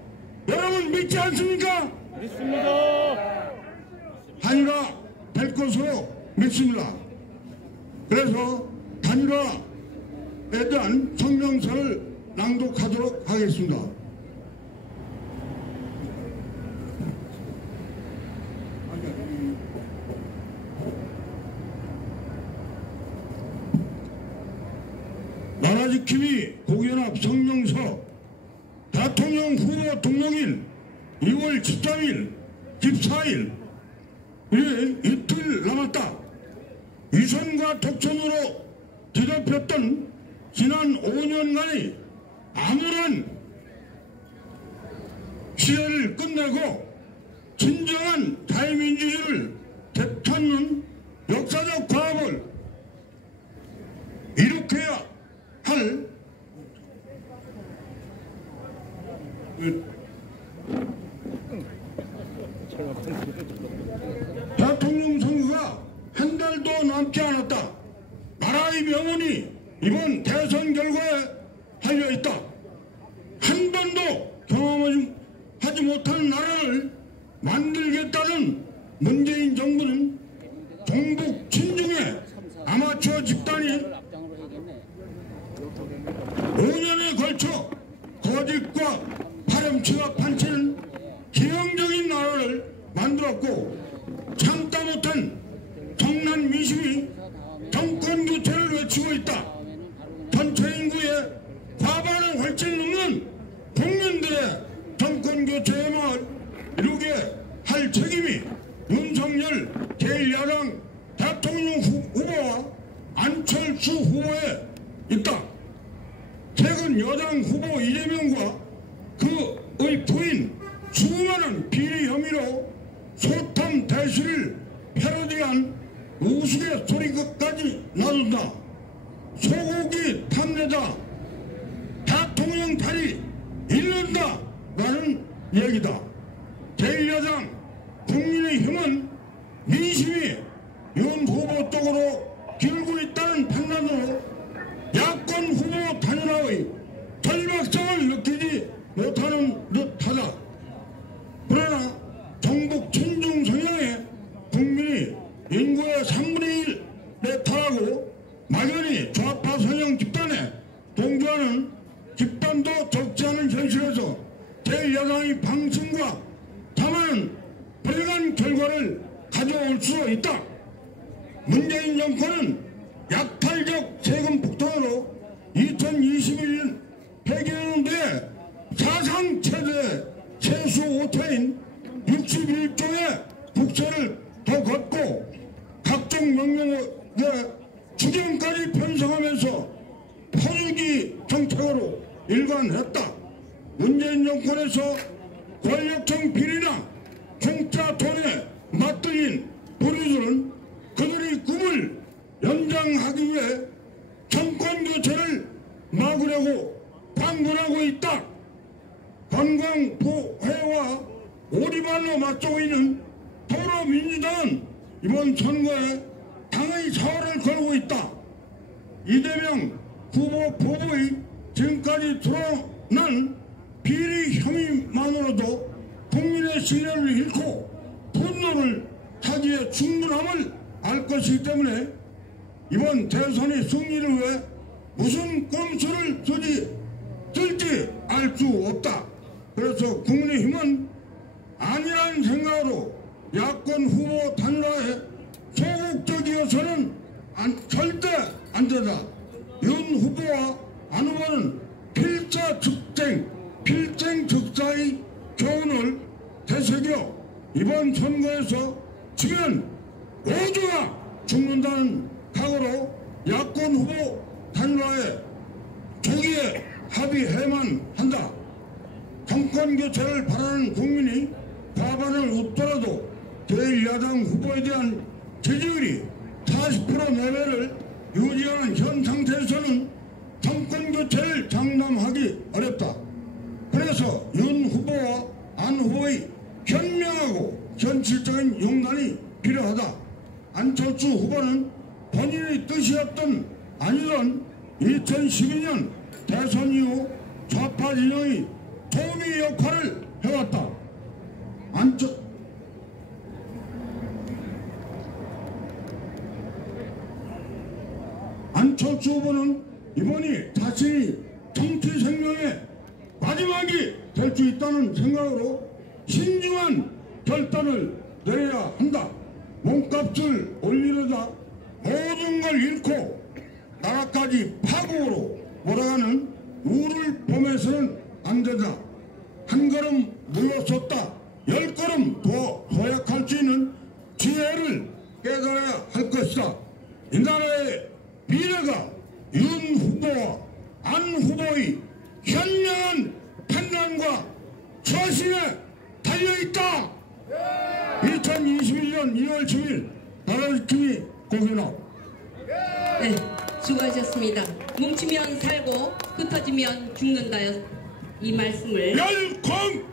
여러분 믿지 않습니까? 믿습니다. 단일화 될 것으로 믿습니다. 그래서 단일화에 대한 성명서를 낭독하도록 하겠습니다. 나라지킴이 고교연합 성명서 대통령 후보 등록일 2월 13일, 14일 이틀 남았다. 위선과 독선으로 뒤덮였던 지난 5년간의 암울한 시대를 끝내고 진정한 자유민주주의를 되찾는 역사적 과업을 이룩해야 할 대통령 선거가 한 달도 남지 않았다. 나라의 명운이 이번 대선 결과에 달려있다. 한 번도 경험하지 못한 나라를 만들겠다는 문재인 정부는 종북 친중의 아마추어 집단이 5년에 걸쳐 거짓과 파렴치와 판치는 기형적인 나라를 만들었고 참다 못한 정난 민심이 정권 교체를 외치고 있다. 전체 인구의 과반을 훨씬 넘는 국민들의 정권 교체의 마을 이루게 할 책임이 윤석열 제1야당 대통령 후보와 안철수 후보에 있다. 최근 여당 후보 이재명과 그의 부인 수많은 비리 혐의로 소탐 대실을 패러디한 우스갯소리까지 나눈다. 소고기 탐내다 대통령 다리 잃는다 라는 얘기다. 제1야당 국민의힘은 민심이 윤 후보 쪽으로 기울고 있다는 판단으로 야권 후보 단일화의 절박성을 느끼지 못하는 듯하다. 그러나 정북 친중 성향의 국민이 인구의 3분의 1에 달하고 막연히 좌파 성향 집단에 동조하는 집단도 적지 않은 현실에서 제1야당의 방침과 다만 불행한 결과를 가져올 수 있다. 문재인 정권은 약탈적 세금 폭탄으로 2021년 폐기하는데 사상 최대 세수 오태인 61조의 국세를 더 걷고 각종 명령에 추경까지 편성하면서 퍼주기 정책으로 일관했다. 문재인 정권에서 권력형 비리나 공짜 돈에 맞들린 부류들은 그들의 꿈을 연장하기 위해 정권 교체를 막으려고 광분하고 있다. 관광부회와 오리발로 맞서고 있는 더불어민주당은 이번 선거에 당의 사활을 걸고 있다. 이재명 후보 부부의 지금까지 드러난 비리 혐의만으로도 국민의 신뢰를 잃고 분노를 하기에 충분함을 알 것이기 때문에 이번 대선의 승리를 위해 무슨 꼼수를 쓸지 알 수 없다. 그래서 국민의힘은 아니라는 생각으로 야권 후보 단일화에 소극적이어서는 절대 안 되다. 윤 후보와 안 후보는 필생즉사의 교훈을 되새겨 이번 선거에서 지면 모두가 죽는다는 각오로 야권 후보 단일화에 조기에 합의해야만 한다. 정권 교체를 바라는 국민이 과반을 웃더라도 제1야당 후보에 대한 지지율이 40% 내외를 유지하는 현 상태에서는 정권 교체를 장담하기 어렵다. 그래서 윤 후보와 안 후보의 현명하고 현실적인 용단이 필요하다. 안철수 후보는 본인의 뜻이었던 아니던 2012년 대선 이후 좌파 진영의 도미 역할을 해왔다. 안철수 후보는 이번이 자신이 정치 생명의 마지막이 될 수 있다는 생각으로 신중한 결단을 내려야 한다. 몸값을 올리려다 모든 걸 잃고 나라까지 파국으로 몰아가는 우를 범해서는 안 된다. 한 걸음 물러섰다 10걸음 더 도약할 수 있는 지혜를 깨달아야 할 것이다. 이 나라의 미래가 윤 후보와 안 후보의 현명한 판단과 처신에 달려있다. 2021년 2월 10일 나라지킴이 고현아. 네, 수고하셨습니다. 뭉치면 살고 흩어지면 죽는다요. 이 말씀을 열광!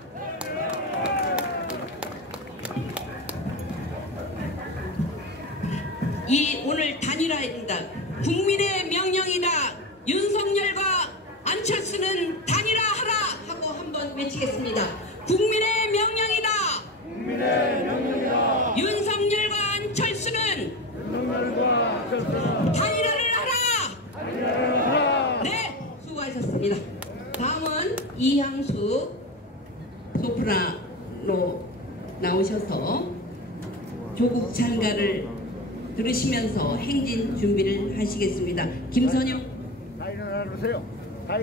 이 오늘 단일화입니다. 국민의 명령이다. 안철수는 단일화하라 하고 한번 외치겠습니다. 국민의 명령이다. 국민의 명령이다. 윤석열과 안철수는 단일화를 하라. 네, 수고하셨습니다. 다음은 이향수 소프라노 나오셔서 조국 찬가를 들으시면서 행진 준비를 하시겠습니다. 김선영. 다 일어나세요. 다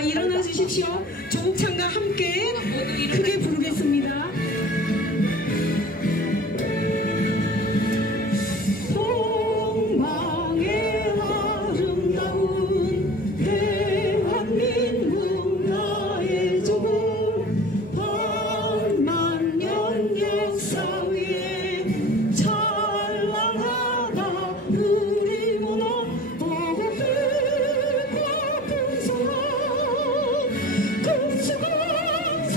일어나 주십시오. 조국 찬가 함께 크게 부르겠습니다. 동방의 아름다운 대한민국 나의 조국 반만년 역사 위에 찬란하다 우리 문화 보고빛과 풍성한 그 수고스럽게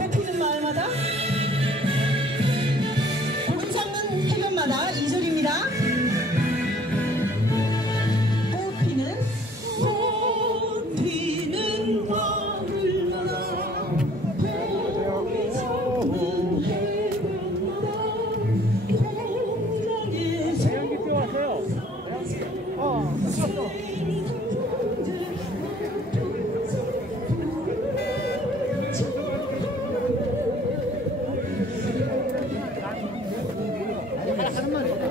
꽃피는 마을마다 고름 삭는 해변마다 2절입니다. 꽃피는 마을마다 고름 삭는 해변마다 공장에서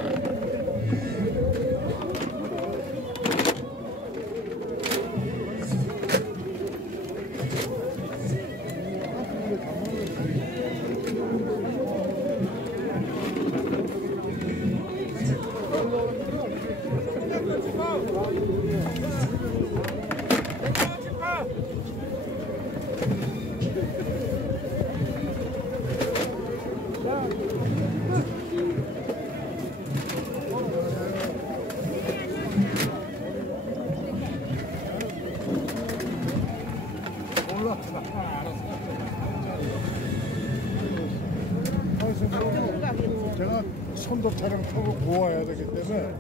제가 선도 차량 타고 고와야 되기 때문에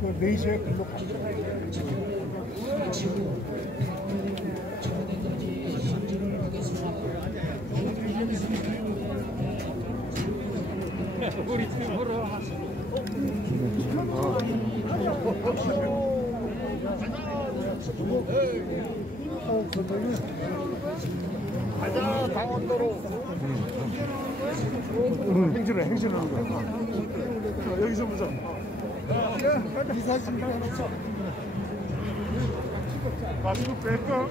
그 4시에 글로 갑니다. 우리 팀으로 가자 강원도로. 행진하는 거야. 여기서 보자. 이 사진 해놓자. 마스크 뺄까?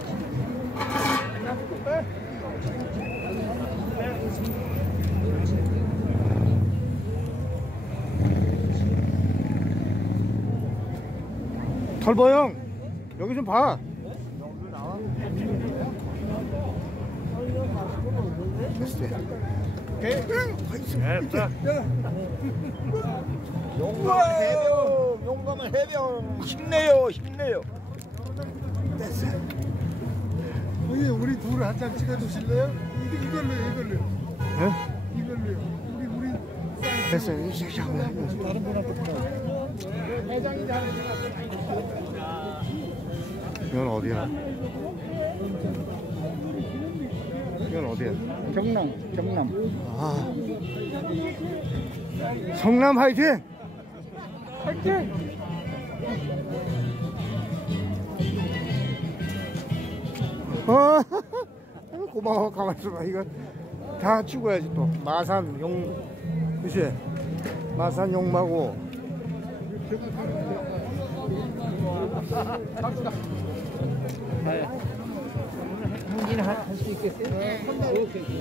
빼. 털보 형, 여기 좀 봐. 용감한 해병 힘내요. 우리 둘을 한 장 찍어주실래요? 이걸로요. 네? 이걸로요. 우리 됐어요. 다른 분한테 회장이 다른 이건 어디야? 이건 어디야? 경남. 아, 성남 화이팅! 고마워. 가만히 있어봐. 이거 다 찍어야지 또. 마산 그치? 마산 용마고. 행진을 할 수 있겠어요?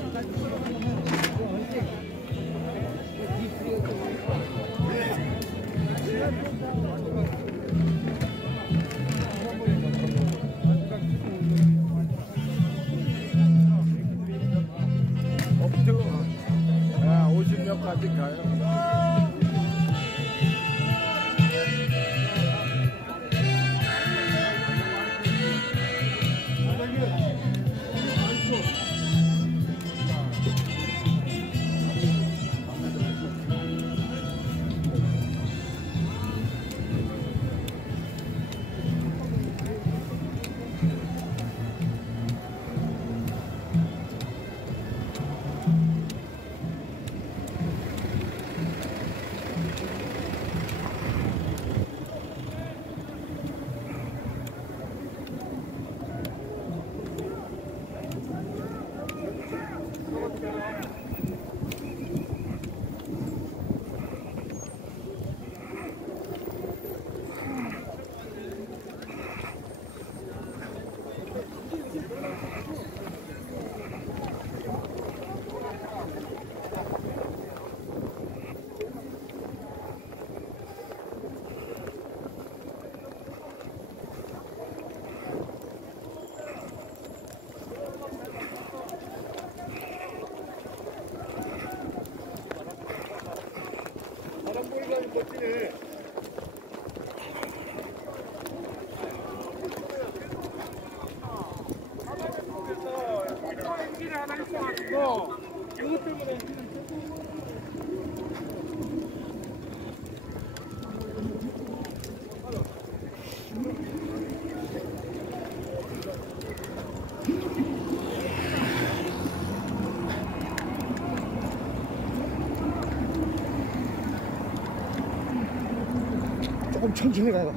천천히 가요.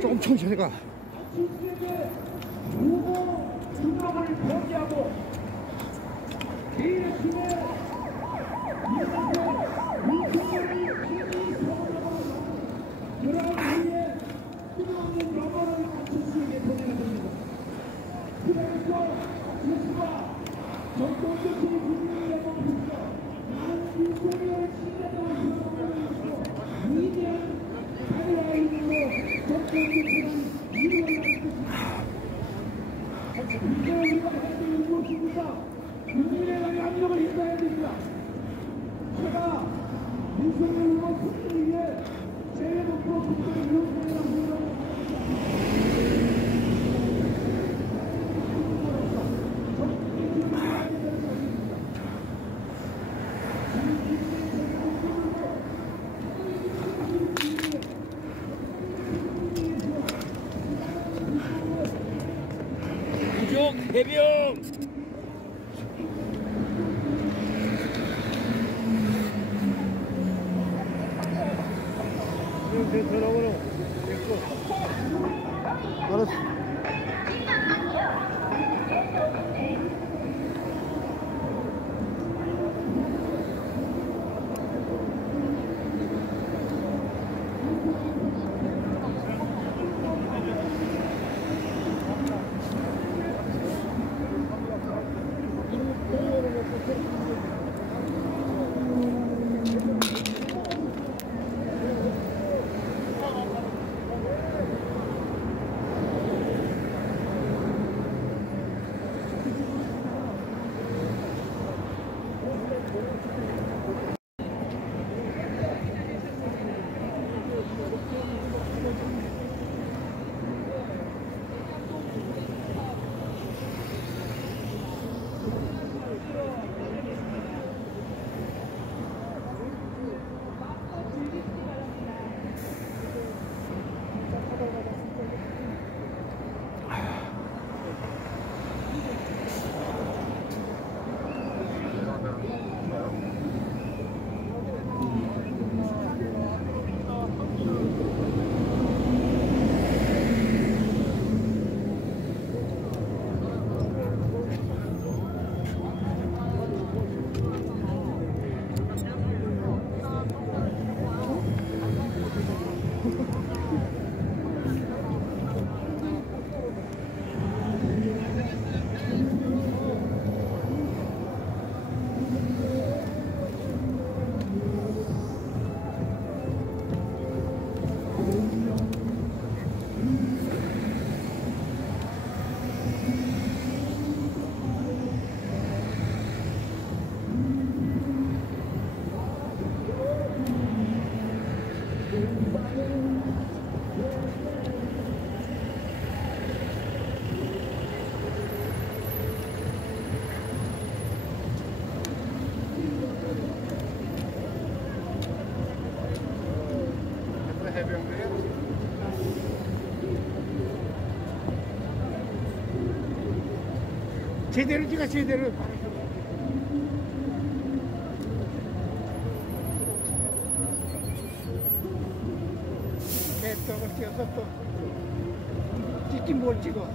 조금 천천히 가. 국민의 압력을 인사해야 됩니다. 제가 민생을 위해 국민을 위해 제일 높고 국민을 위해 부족 해병 알았어. 제대로 찍어 제대로. 개떡을 찍어서 또 찍긴 뭘 찍어.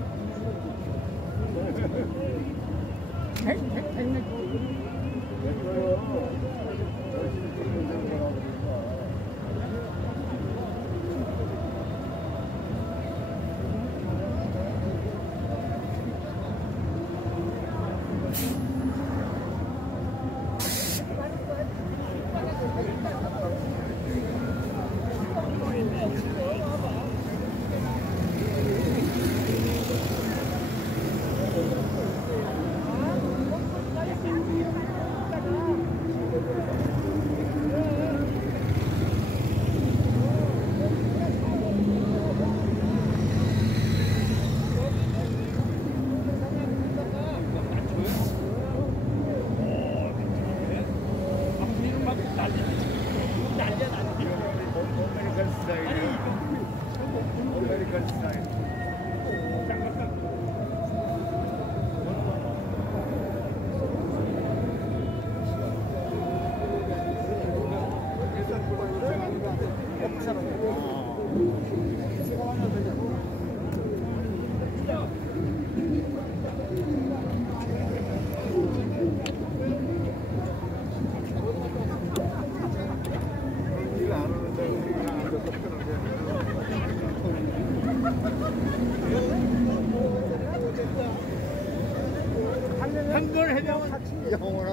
한건 해명은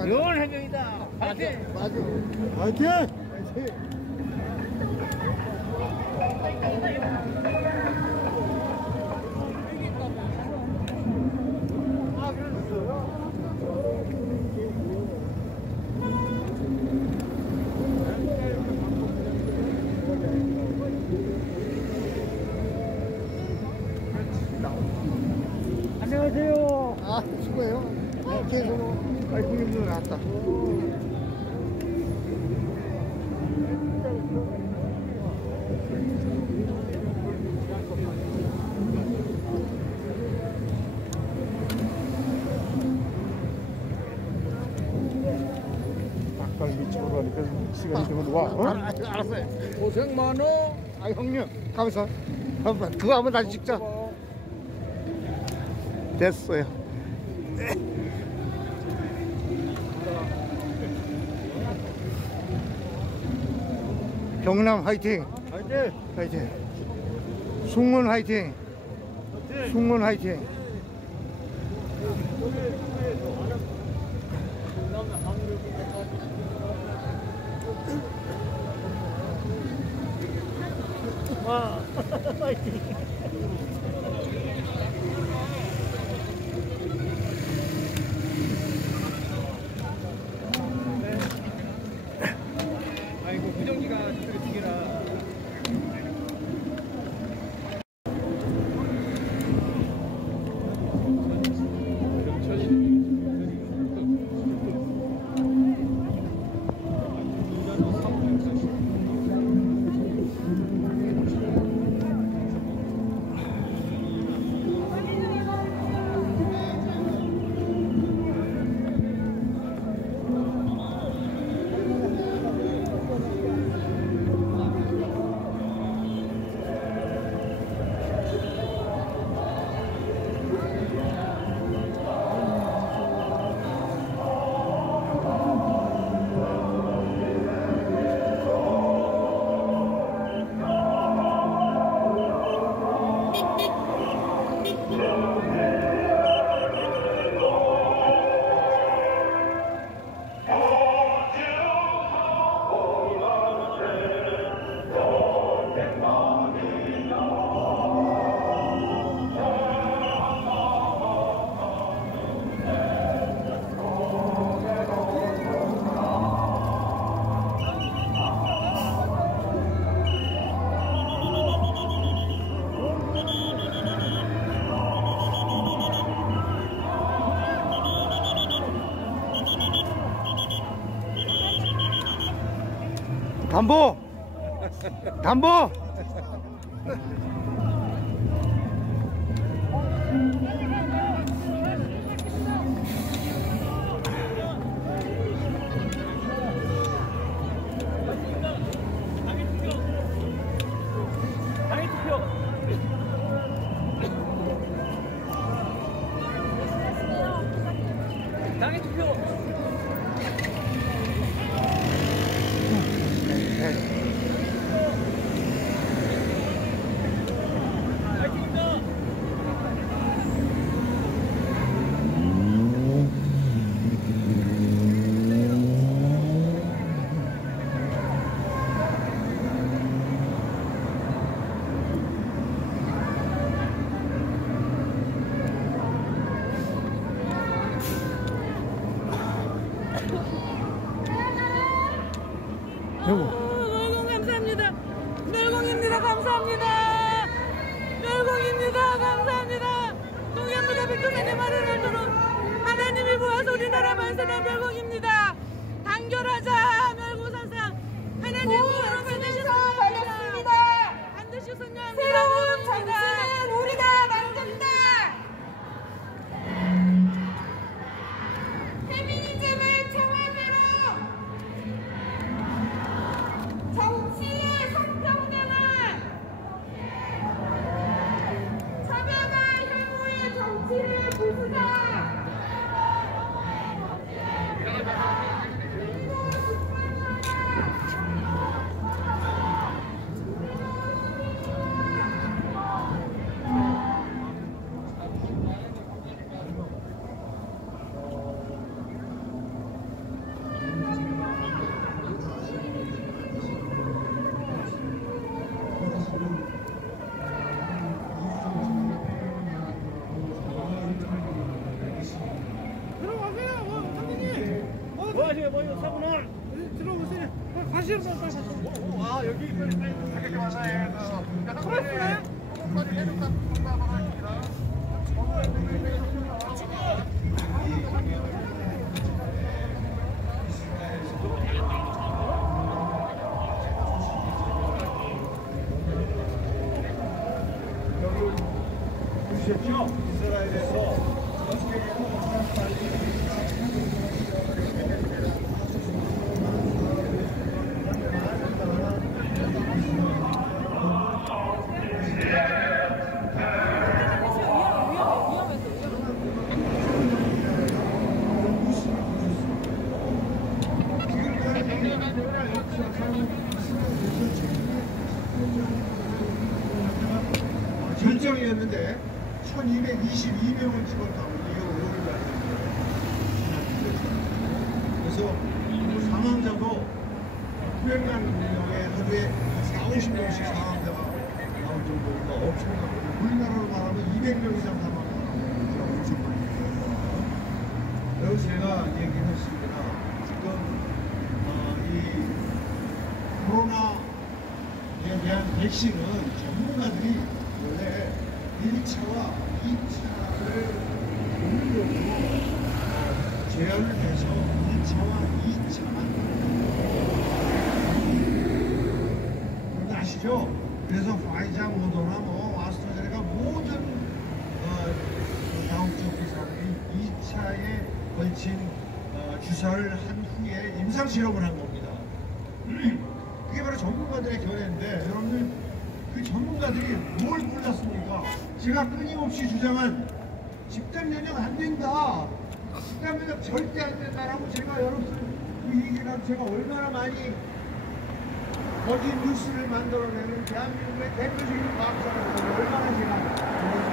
영원 해명이다. 파이팅! 파이팅! 안녕하세요. 아, 수고해요. 계속 형님들 나왔다. 닭갈비 집으로 가니까 시간이 좀 와. 어? 알았어요. 고생 많어. 아, 형님, 감사. 그거 한번 다시 찍자. 됐어요. 경남 화이팅! 파이팅! 화이팅! 숭문 화이팅! 숭문 화이팅! 와, 파이팅! 아이고, 무전기가 저쪽에 두 개라. 담보! 담보! 당의 투표. 멸공 감사합니다. 멸공입니다. 감사합니다. 멸공입니다. 감사합니다. 동해무다 백두산의 말을 알도록 하나님이 보아서 우리나라 만세는 멸공입니다. 단결하자 멸공산상 하나님 보아서 반드시 달렸습니다. 반드시 승리합니다. 새로운 정치는 우리가 만든다. 페미니즘을 청와대로 정치의 성평등은 차별과 혐오의 정치를 부수자. 그리고 가시로 빨리 가시로. 아 여기 이렇게 많아요. 그렇구나. 보셨죠? 이스라엘에서 결정이었는데 1222명을 찍었다고 이게 오류가 그래서 사망자도 900만 명의 하루에 40-50명씩 사망자가 나올 정도니까 엄청나고 우리나라로 말하면 200명 이상 사망자가 엄청 많이 그래서 제가 얘기했습니다. 지금 이 코로나에 대한 백신은 전문가들이 원래 1차와 2차를 공유적으로 제한을 해서 1차와 2차만 그런데 아시죠? 그래서 파이자, 모더나, 아스트라제네카 모든 다국적 기사들이 2차에 걸친 주사를 한 후에 임상실험을 한 겁니다. 그게 바로 전문가들의 견해인데 여러분들 그 전문가들이 뭘 몰랐습니까? 제가 끊임없이 주장한 집단 면역 안 된다. 집단 면역 절대 안 된다라고 제가 여러분들 그 얘기를 제가 얼마나 많이 거짓 뉴스를 만들어내는 대한민국의 대표적인 과학자라고 얼마나 제가